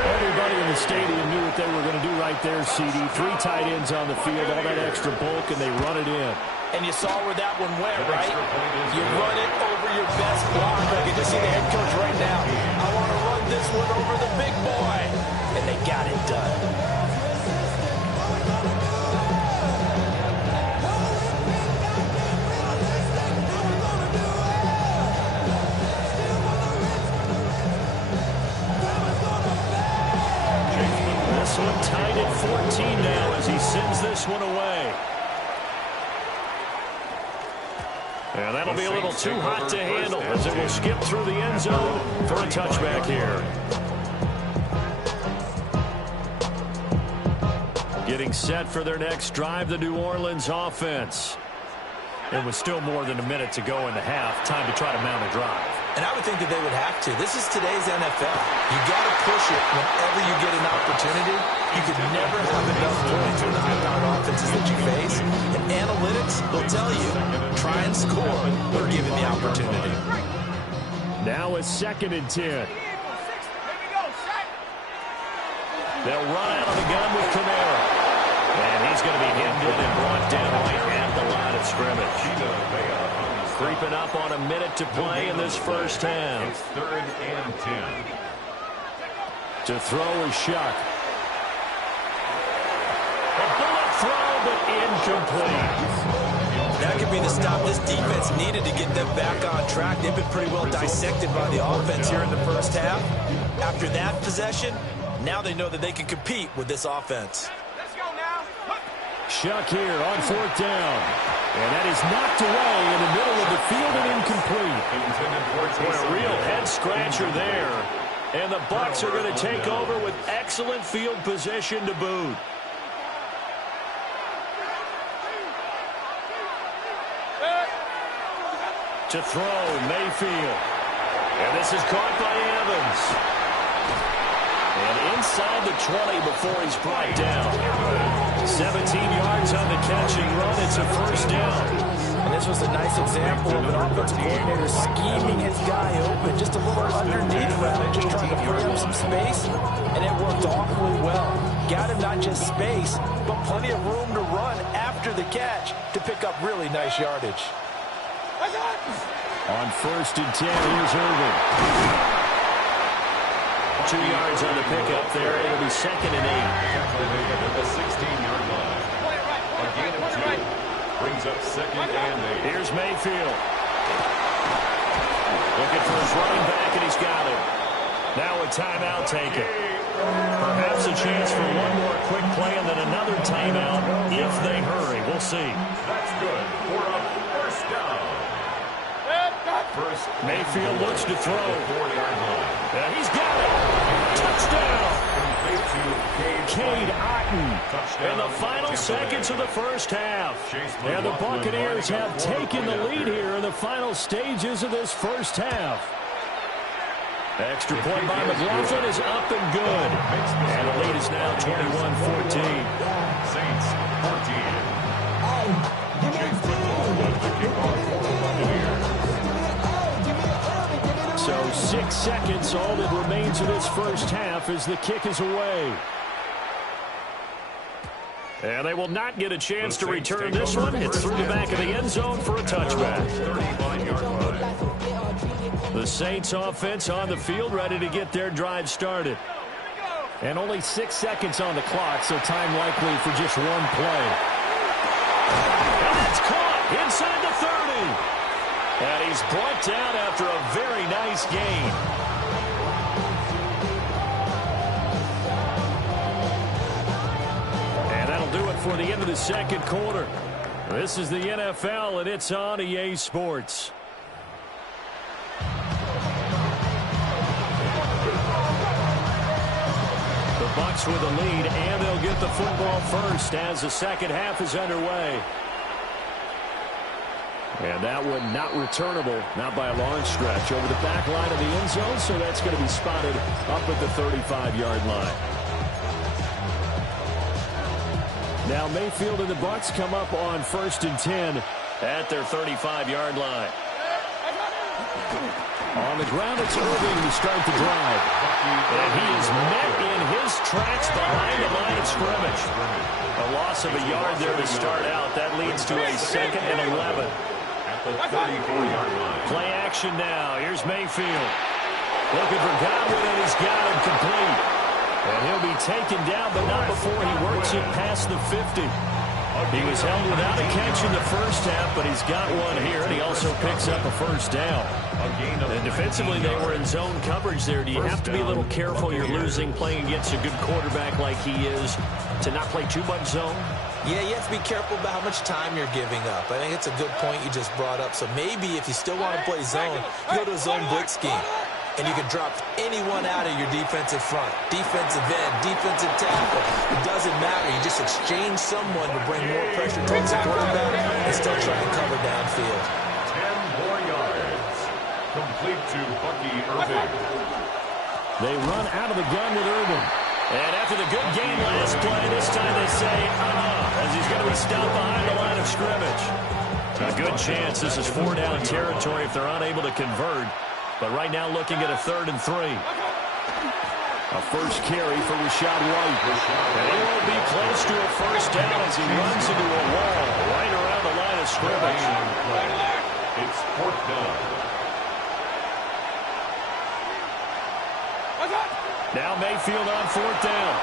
Everybody in the stadium knew what they were going to do right there, CD. 3 tight ends on the field, all that extra bulk, and they run it in. And you saw where that one went, right? You run it over your best block. I can just see the head coach right now. I want to run this one over the big boy. And they got it done. This one tied at 14 now as he sends this one away. And that'll be a little too hot to handle as it will skip through the end zone for a touchback here. Getting set for their next drive, the New Orleans offense. And with still more than a minute to go in the half, time to try to mount a drive. And I would think that they would have to. This is today's NFL. You got to push it whenever you get an opportunity. You could never have enough points with the high-powered offenses that you face. And analytics will tell you, try and score when given the opportunity. Now it's 2nd and 10. They'll run out of the gun with Kamara. And he's going to be hemmed in and brought down right at the line of scrimmage. Creeping up on a minute to play in this first half. It's 3rd and 10. To throw is Shuck. A bullet throw, but incomplete. That could be the stop this defense needed to get them back on track. They've been pretty well dissected by the offense here in the first half. After that possession, now they know that they can compete with this offense. Let's go now. Shuck here on 4th down. And that is knocked away in the middle of the field and incomplete. Boy, a real head-scratcher there. And the Bucs are going to take over with excellent field position to boot. To throw, Mayfield. And this is caught by Evans. And inside the 20 before he's brought down. 17 yards on the catch and run. It's a first down. And this was a nice example of an offensive coordinator scheming his guy open. Just a little underneath route, just trying to free up some space. And it worked awfully well. Got him not just space, but plenty of room to run after the catch to pick up really nice yardage. On 1st and 10, here's Irvin. 2 yards on the pickup there. It'll be 2nd and 8. At the 16-yard line. A gain of 2. Brings up 2nd and 8. Here's Mayfield. Looking for his running back, and he's got it. Now a timeout taken. Perhaps a chance for one more quick play and then another timeout if they hurry. We'll see. That's good for a first down. Mayfield looks to throw. 4-yard line. And he's got it. Touchdown. Cade Otton. In the final seconds of the first half. And the Buccaneers have taken the lead here in the final stages of this first half. Extra point by McLaughlin is up and good. And the lead is now 21-14. Saints 14. Chase football with the kickoff for the Buccaneers. So 6 seconds, all that remains of this first half as the kick is away. And they will not get a chance to return this one. It's through the back of the end zone for a touchback. 35-yard line. The Saints offense on the field ready to get their drive started. And only 6 seconds on the clock, so time likely for just one play. And that's caught inside the 30. And he's brought down after a very nice gain. And that'll do it for the end of the second quarter. This is the NFL, and it's on EA Sports. The Bucs with the lead, and they'll get the football first as the second half is underway. And that one not returnable, not by a long stretch, over the back line of the end zone, so that's going to be spotted up at the 35-yard line. Now Mayfield and the Bucs come up on 1st and 10 at their 35-yard line. On the ground, it's Irving to start the drive. And he is met in his tracks behind the line of scrimmage. A loss of a yard there to start out. That leads to a 2nd and 11. The 34-yard line. Play action now. Here's Mayfield. Looking for Godwin, and he's got him complete. And he'll be taken down, but not before he works it past the 50. He was held without a catch in the first half, but he's got one here, and he also picks up a first down. And defensively, they were in zone coverage there. Do you have to be a little careful? You're losing, playing against a good quarterback like he is, to not play too much zone? Yeah, you have to be careful about how much time you're giving up. I think it's a good point you just brought up. So maybe if you still want to play zone, you go to a zone blitz scheme. And you can drop anyone out of your defensive front. Defensive end, defensive tackle. It doesn't matter. You just exchange someone to bring more pressure towards the quarterback and still try and cover downfield. 10 more yards. complete to Bucky Irving. They run out of the gun with Irving. And after the good game last play, this time they say, as he's going to be stopped behind the line of scrimmage. A good chance this is 4-down territory if they're unable to convert. But right now looking at a 3rd and 3. A first carry for Rachaad White. And he won't be close to a first down as he runs into a wall right around the line of scrimmage. It's 4th down. Now Mayfield on 4th down.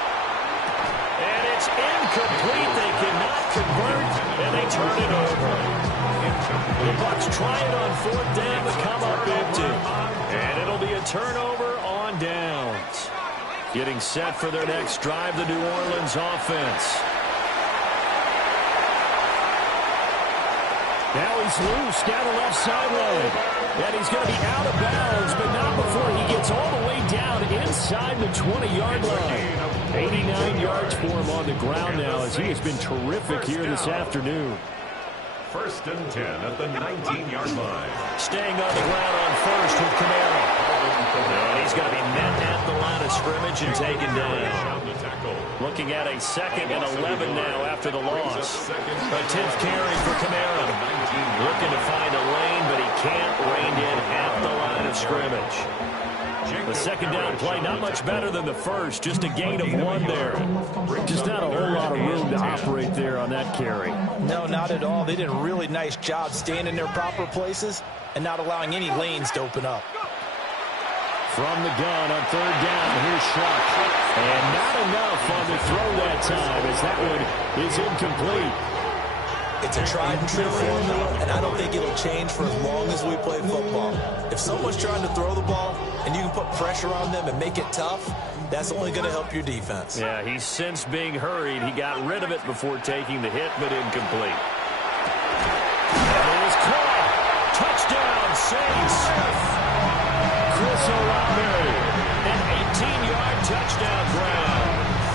And it's incomplete. They cannot convert, and they turn it over. The Bucs try it on 4th down to come up empty. And it'll be a turnover on downs. Getting set for their next drive, the New Orleans offense. Now he's loose down the left sideline. And he's going to be out of bounds, but not before he gets all the way down inside the 20-yard line. 89 yards for him on the ground now as he has been terrific here this afternoon. 1st and 10 at the 19-yard line. Staying on the ground on first with Kamara. And he's going to be met at the line of scrimmage and taken down. Looking at a 2nd and 11 now after the loss. A 10th carry for Kamara. Looking to find a lane, but he can't rein in at the line of scrimmage. The 2nd down play, not much better than the first. Just a gain of 1 there. Just not a whole lot of room to operate there on that carry. No, not at all. They did a really nice job staying in their proper places and not allowing any lanes to open up. From the gun on 3rd down, here's Shuck. And not enough on the throw that time as that one is incomplete. It's a tried and true formula, and I don't think it'll change for as long as we play football. If someone's trying to throw the ball and you can put pressure on them and make it tough, that's only going to help your defense. Yeah, he's since being hurried. He got rid of it before taking the hit, but incomplete. And it is caught. Touchdown, Saints. Chris Olave, an 18-yard touchdown grab.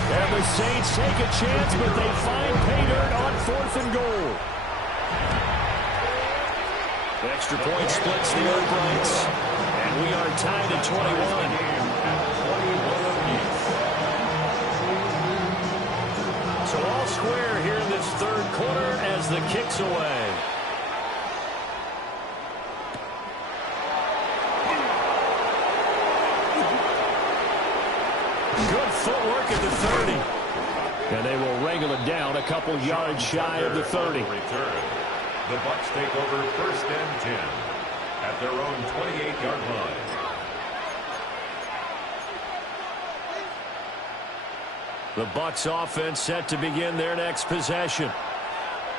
And the Saints take a chance, but they find pay dirt on 4th and goal. The extra point splits the uprights, and we are tied at 21. So all square here in this 3rd quarter as the kick's away. Good footwork at the 30. And they will wrangle it down a couple yards shy of the 30. The Bucs take over 1st and 10 at their own 28-yard line. The Bucs offense set to begin their next possession.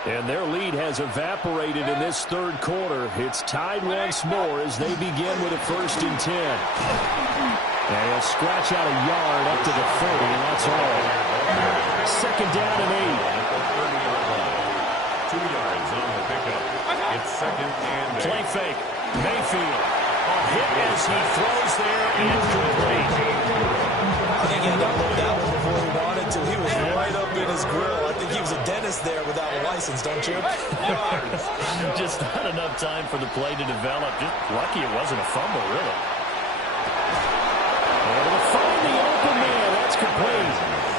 And their lead has evaporated in this 3rd quarter. It's tied once more as they begin with a 1st and 10. And he'll scratch out a yard up to the 30, and that's all. 2nd down and 8. 2 yards on the pickup. It's 2nd and 8. Play fake. Mayfield. A hit as he throws there, incomplete. I think he had to load that one before he wanted to. He was right up in his grill. I think he was a dentist there without a license, don't you? Just not enough time for the play to develop. Just lucky it wasn't a fumble, really. Able to find the open man. That's complete.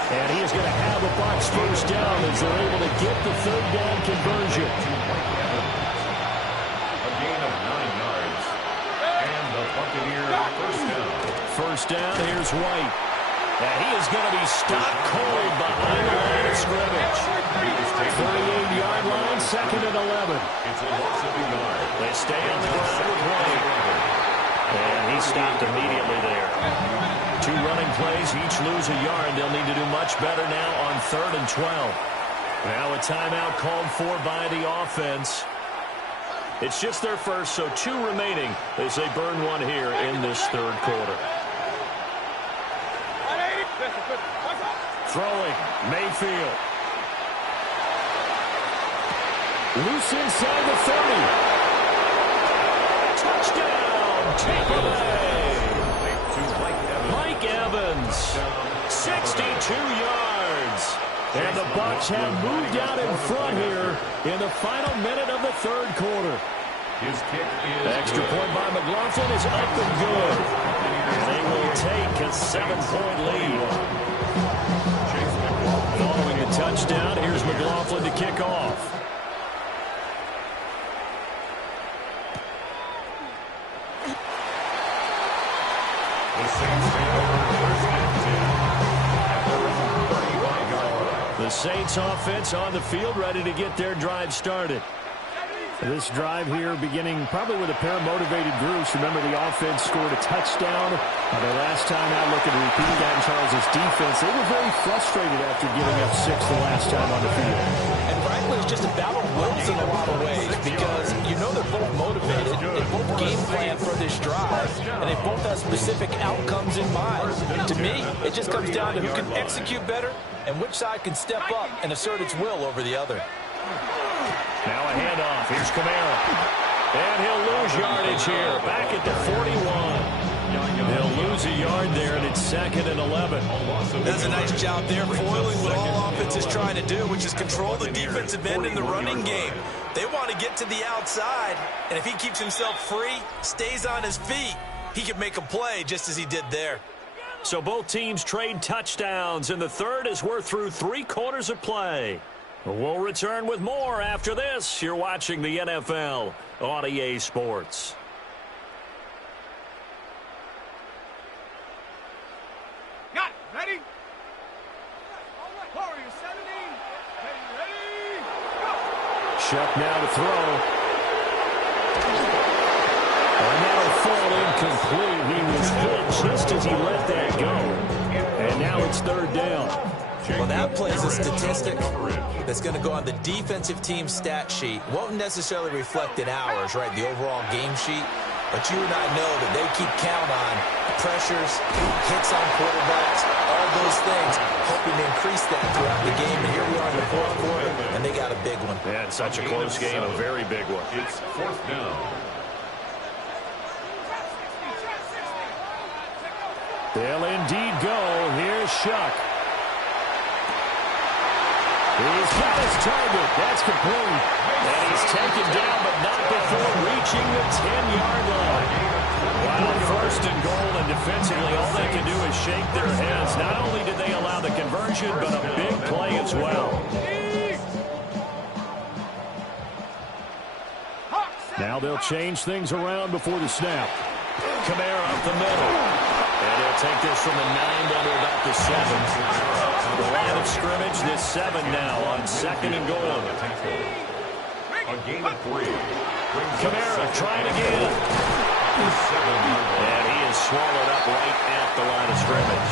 And he is going to have a Bucs 1st down as they're able to get the 3rd down conversion. A gain of 9 yards. And the Buccaneers 1st down. 1st down, here's White. And he is going to be stopped cold behind the line of scrimmage. 38-yard line, 2nd and 11. It's a loss of a yard. They stay on the ground with White. And he stopped immediately there. 2 running plays, each lose a yard. They'll need to do much better now on 3rd and 12. Now a timeout called for by the offense. It's just their first, so 2 remaining as they burn one here in this 3rd quarter. Throwing, Mayfield. Loose inside the 30. Touchdown, Tampa Bay. Mike Evans, 62 yards. And the Bucs have moved out in front here in the final minute of the 3rd quarter. His kick is Extra point by McLaughlin is up and good. And they will take a 7-point lead. Following the touchdown, here's McLaughlin to kick off. The Saints take over first and 10 at their own 35-yard line. The Saints offense on the field, ready to get their drive started. This drive here beginning probably with a pair of motivated groups. Remember, the offense scored a touchdown. The last time out, looking to repeat that in Charles' defense. They were very frustrated after giving up 6 the last time on the field. And frankly, it's just a battle of wills in a lot of ways because you know they're both motivated. They both game plan for this drive, and they both have specific outcomes in mind. To me, it just comes down to who can execute better and which side can step up and assert its will over the other. Now a handoff. Here's Kamara. And he'll lose yardage here. Back at the 41. They'll lose a yard there, and it's 2nd and 11. That's a nice job there, foiling what all offense is trying to do, which is control the defensive end in the running game. They want to get to the outside, and if he keeps himself free, stays on his feet, he can make a play just as he did there. So both teams trade touchdowns, and the third as we're through 3 quarters of play. We'll return with more after this. You're watching the NFL on EA Sports. Got it. Ready? Warrior 17. Ready? Go. Shuck now to throw. And that'll fall incomplete. He was hit just as he let that go. And now it's 3rd down. Well, that play is a statistic that's going to go on the defensive team stat sheet. Won't necessarily reflect in ours, right, the overall game sheet. But you and I know that they keep count on pressures, hits on quarterbacks, all those things, hoping to increase that throughout the game. And here we are in the 4th quarter, and they got a big one. Yeah, it's such a close game, a very big one. It's 4th down. They'll indeed go. Here's Shuck. He's got his target. That's complete. And he's taken down, but not before reaching the 10-yard line. Wow, 1st and goal, and defensively, all they can do is shake their heads. Not only did they allow the conversion, but a big play as well. Now they'll change things around before the snap. Kamara up the middle. And he'll take this from the 9 down to about the 7. The line of scrimmage, this 7 now on 2nd and goal. A gain of 3. Kamara trying again. And he is swallowed up right at the line of scrimmage.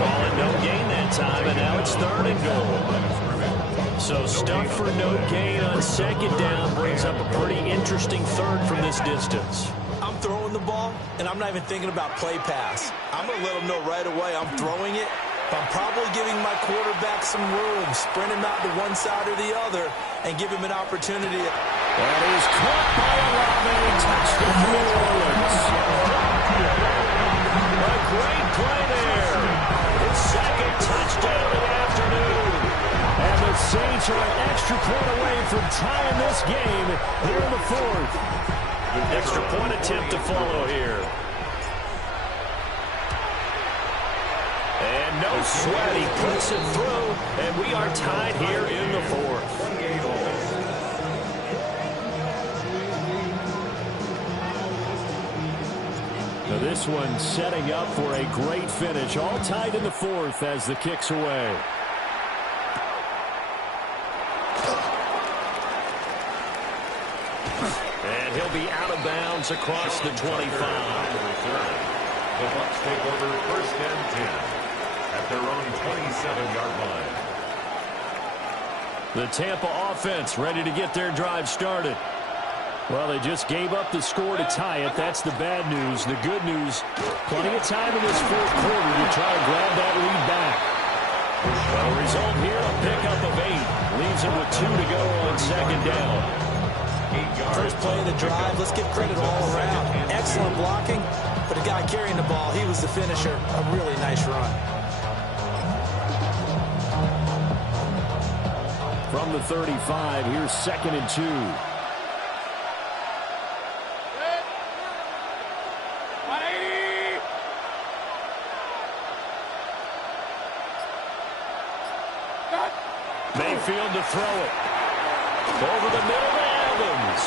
Calling no gain that time, and now it's 3rd and goal. So stuff for no gain on 2nd down brings up a pretty interesting 3rd from this distance. I'm throwing the ball, and I'm not even thinking about play pass. I'm going to let them know right away I'm throwing it. I'm probably giving my quarterback some room, sprint him out to one side or the other, and give him an opportunity. That is caught by Olave. Touchdown, New Orleans. A great play there. His 2nd touchdown of the afternoon. And the Saints are an extra point away from tying this game here in the 4th. Extra point attempt to follow here. And no sweat, he puts it through, and we are tied here in the 4th. Now this one setting up for a great finish, all tied in the 4th as the kick's away. And he'll be out of bounds across the 25. The Bucs take over 1st and 10. At their own 27-yard line. The Tampa offense ready to get their drive started. Well, they just gave up the score to tie it. That's the bad news. The good news, plenty of time in this 4th quarter to try to grab that lead back. Well, the result here, a pickup of 8. Leaves it with 2 to go on 2nd down. First play of the drive, let's give credit all around. Excellent blocking, but the guy carrying the ball, he was the finisher. A really nice run. From the 35, here's 2nd and 2. Mayfield to throw it. Over the middle to Evans.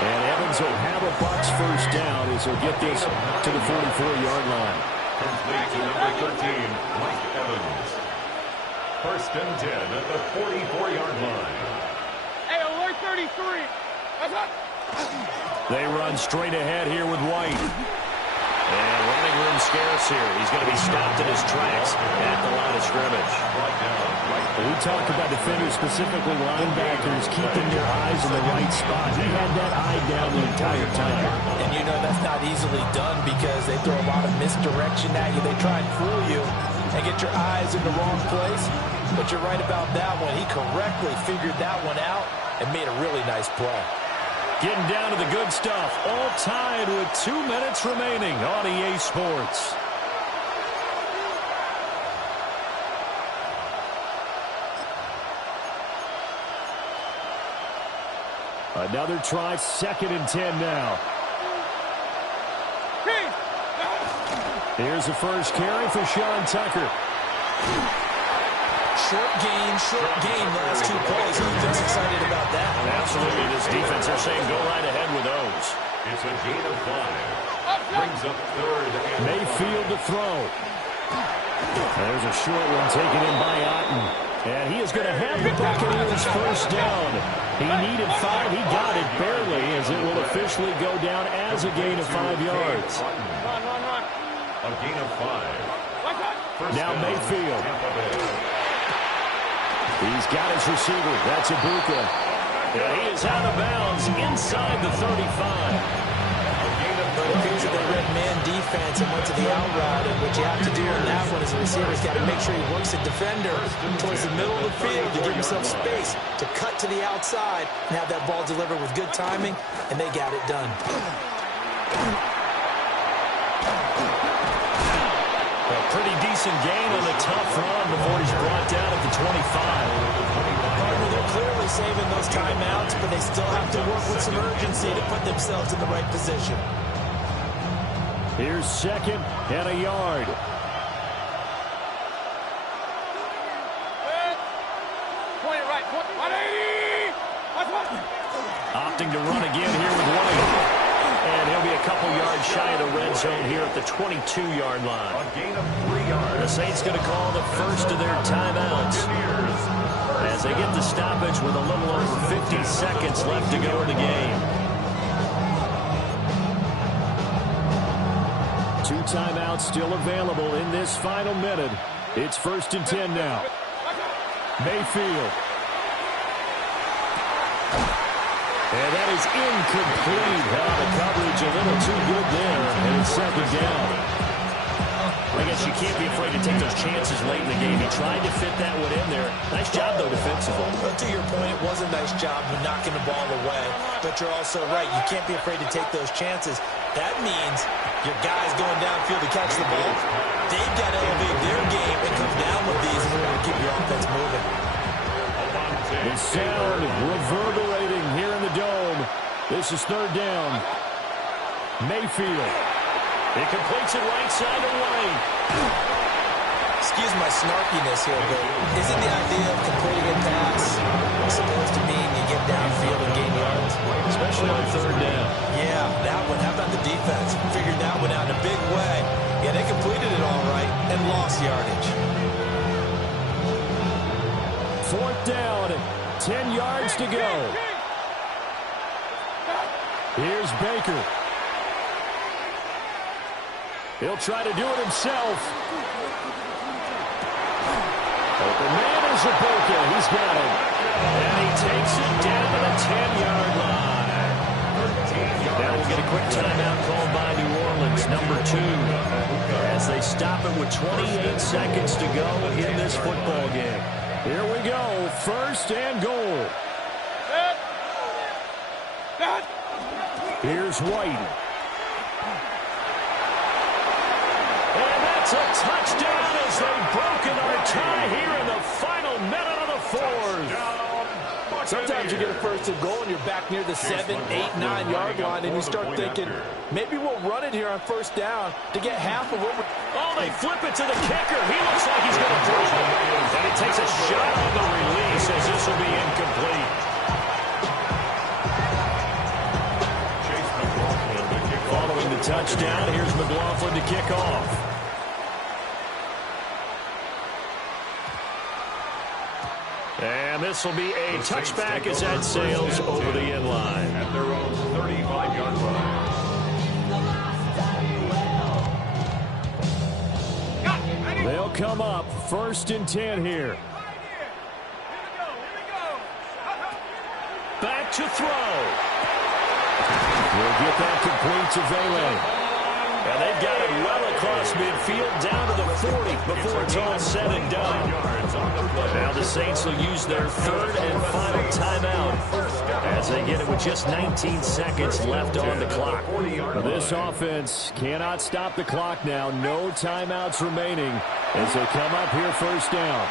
And Evans will have a Bucs first down as he'll get this to the 44-yard line. Complete to number 13, Mike Evans. First and 10 at the 44-yard line. Hey, alert 33. What's up? They run straight ahead here with White. And running room scarce here. He's going to be stopped in his tracks at the line of scrimmage. We talk about defenders, specifically linebackers, keeping their eyes in the right spot. He had that eye down the entire time. And you know that's not easily done because they throw a lot of misdirection at you. They try and fool you and get your eyes in the wrong place. But you're right about that one. He correctly figured that one out and made a really nice play. Getting down to the good stuff. All tied with 2 minutes remaining on EA Sports. Another try, 2nd and 10 now. Here's the first carry for Sean Tucker. Short gain the last 2 plays. Who's excited about that? Absolutely. This defense, they're saying go right ahead with those. It's a gain of 5. Brings up 3rd and Mayfield to throw. There's a short one taken in by Otten. And he is going to have the Buccaneers first down. He needed 5. He got it barely as it will officially go down as a gain of 5 yards. a gain of 5. First now down, Mayfield. Tampa Bay. He's got his receiver. That's Ibuka. And he is out of bounds inside the 35. But it appears that they read man defense and went to the out route. And what you have to do on that one as a receiver is got to make sure he works the defender towards the middle of the field to give himself space to cut to the outside and have that ball delivered with good timing, and they got it done. A pretty decent gain on a tough run before he's brought down at the 25. They're clearly saving those timeouts, but they still have to work with some urgency to put themselves in the right position. Here's 2nd and a yard. Point it right. 180. Opting to run again here with White. And he'll be a couple yards shy of the red zone here at the 22-yard line. A gain of 3 yards. The Saints going to call the first of their timeouts as they get the stoppage with a little over 50 seconds left to go in the game. 2 timeouts still available in this final minute. It's 1st and 10 now. Mayfield. And that is incomplete. The coverage a little too good there, and it's 2nd down. I guess you can't be afraid to take those chances late in the game. He tried to fit that one in there. Nice job, though, defensively. But to your point, it was a nice job of knocking the ball away. But you're also right. You can't be afraid to take those chances. That means your guys going downfield to catch the ball. They've got to elevate their game and come down with these in order to keep your offense moving. The sound reverberating here in the dome. This is 3rd down. Mayfield. He completes it right side to White. Excuse my snarkiness here, but isn't the idea of completing a pass supposed to mean you get downfield and gain yards? Especially on 3rd down. Yeah, that one. How about the defense? Figured that one out in a big way. Yeah, they completed it all right and lost yardage. 4th down. 10 yards to go. Here's Baker. He'll try to do it himself. Open man is Ibuka. He's got it. And he takes it down to the 10-yard line. Now we'll get a quick timeout called by New Orleans, number 2, as they stop it with 28 seconds to go in this football game. Here we go. 1st and goal. Here's White. And that's a touchdown as they've broken our tie here in the final minute of the 4th. Sometimes you get a 1st and goal and you're back near the 7, 8, 9 yard line and you start thinking, maybe we'll run it here on 1st down to get half of what we're... Oh, they flip it to the kicker. He looks like he's going to throw it. And he takes a shot on the release as this will be incomplete. Following the touchdown, here's McLaughlin to kick off. And this will be a touchback as that sails over the end line. At their own 35-yard line. They'll come up 1st and 10 here. Back to throw. We'll get that complete to Vele. And they've got it well across midfield down to the 40 before it's all said and done. Now the Saints will use their 3rd and final timeout as they get it with just 19 seconds left on the clock. This offense cannot stop the clock now. No timeouts remaining as they come up here 1st down.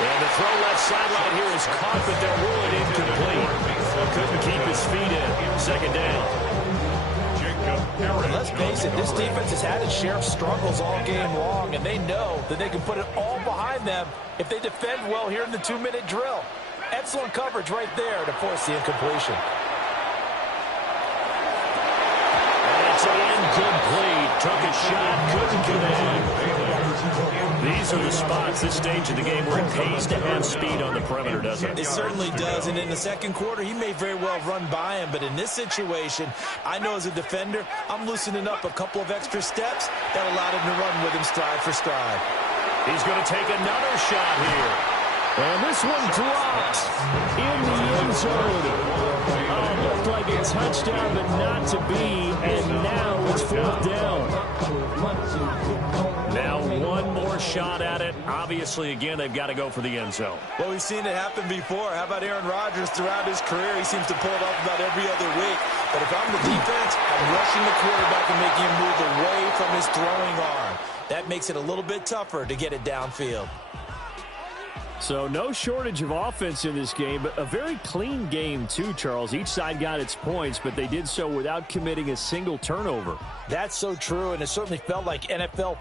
And the throw left sideline here is caught, but they'll rule it incomplete. Couldn't keep his feet in. 2nd down. And let's face it, this defense has had its share of struggles all game long, and they know that they can put it all behind them if they defend well here in the 2-minute drill. Excellent coverage right there to force the incompletion. And it's incomplete. Took a shot, couldn't connect. These are the spots, this stage of the game, where it pays to have speed on the perimeter, doesn't it? It certainly does, and in the 2nd quarter, he may very well run by him, but in this situation, I know as a defender, I'm loosening up a couple of extra steps that allowed him to run with him stride for stride. He's going to take another shot here. And this one drops in the end zone. Oh, looked like a touchdown, but not to be, and now it's 4th down. Now one more shot at it. Obviously, again, they've got to go for the end zone. Well, we've seen it happen before. How about Aaron Rodgers throughout his career? He seems to pull it off about every other week. But if I'm the defense, I'm rushing the quarterback and making him move away from his throwing arm. That makes it a little bit tougher to get it downfield. So no shortage of offense in this game, but a very clean game too, Charles. Each side got its points, but they did so without committing a single turnover. That's so true, and it certainly felt like NFL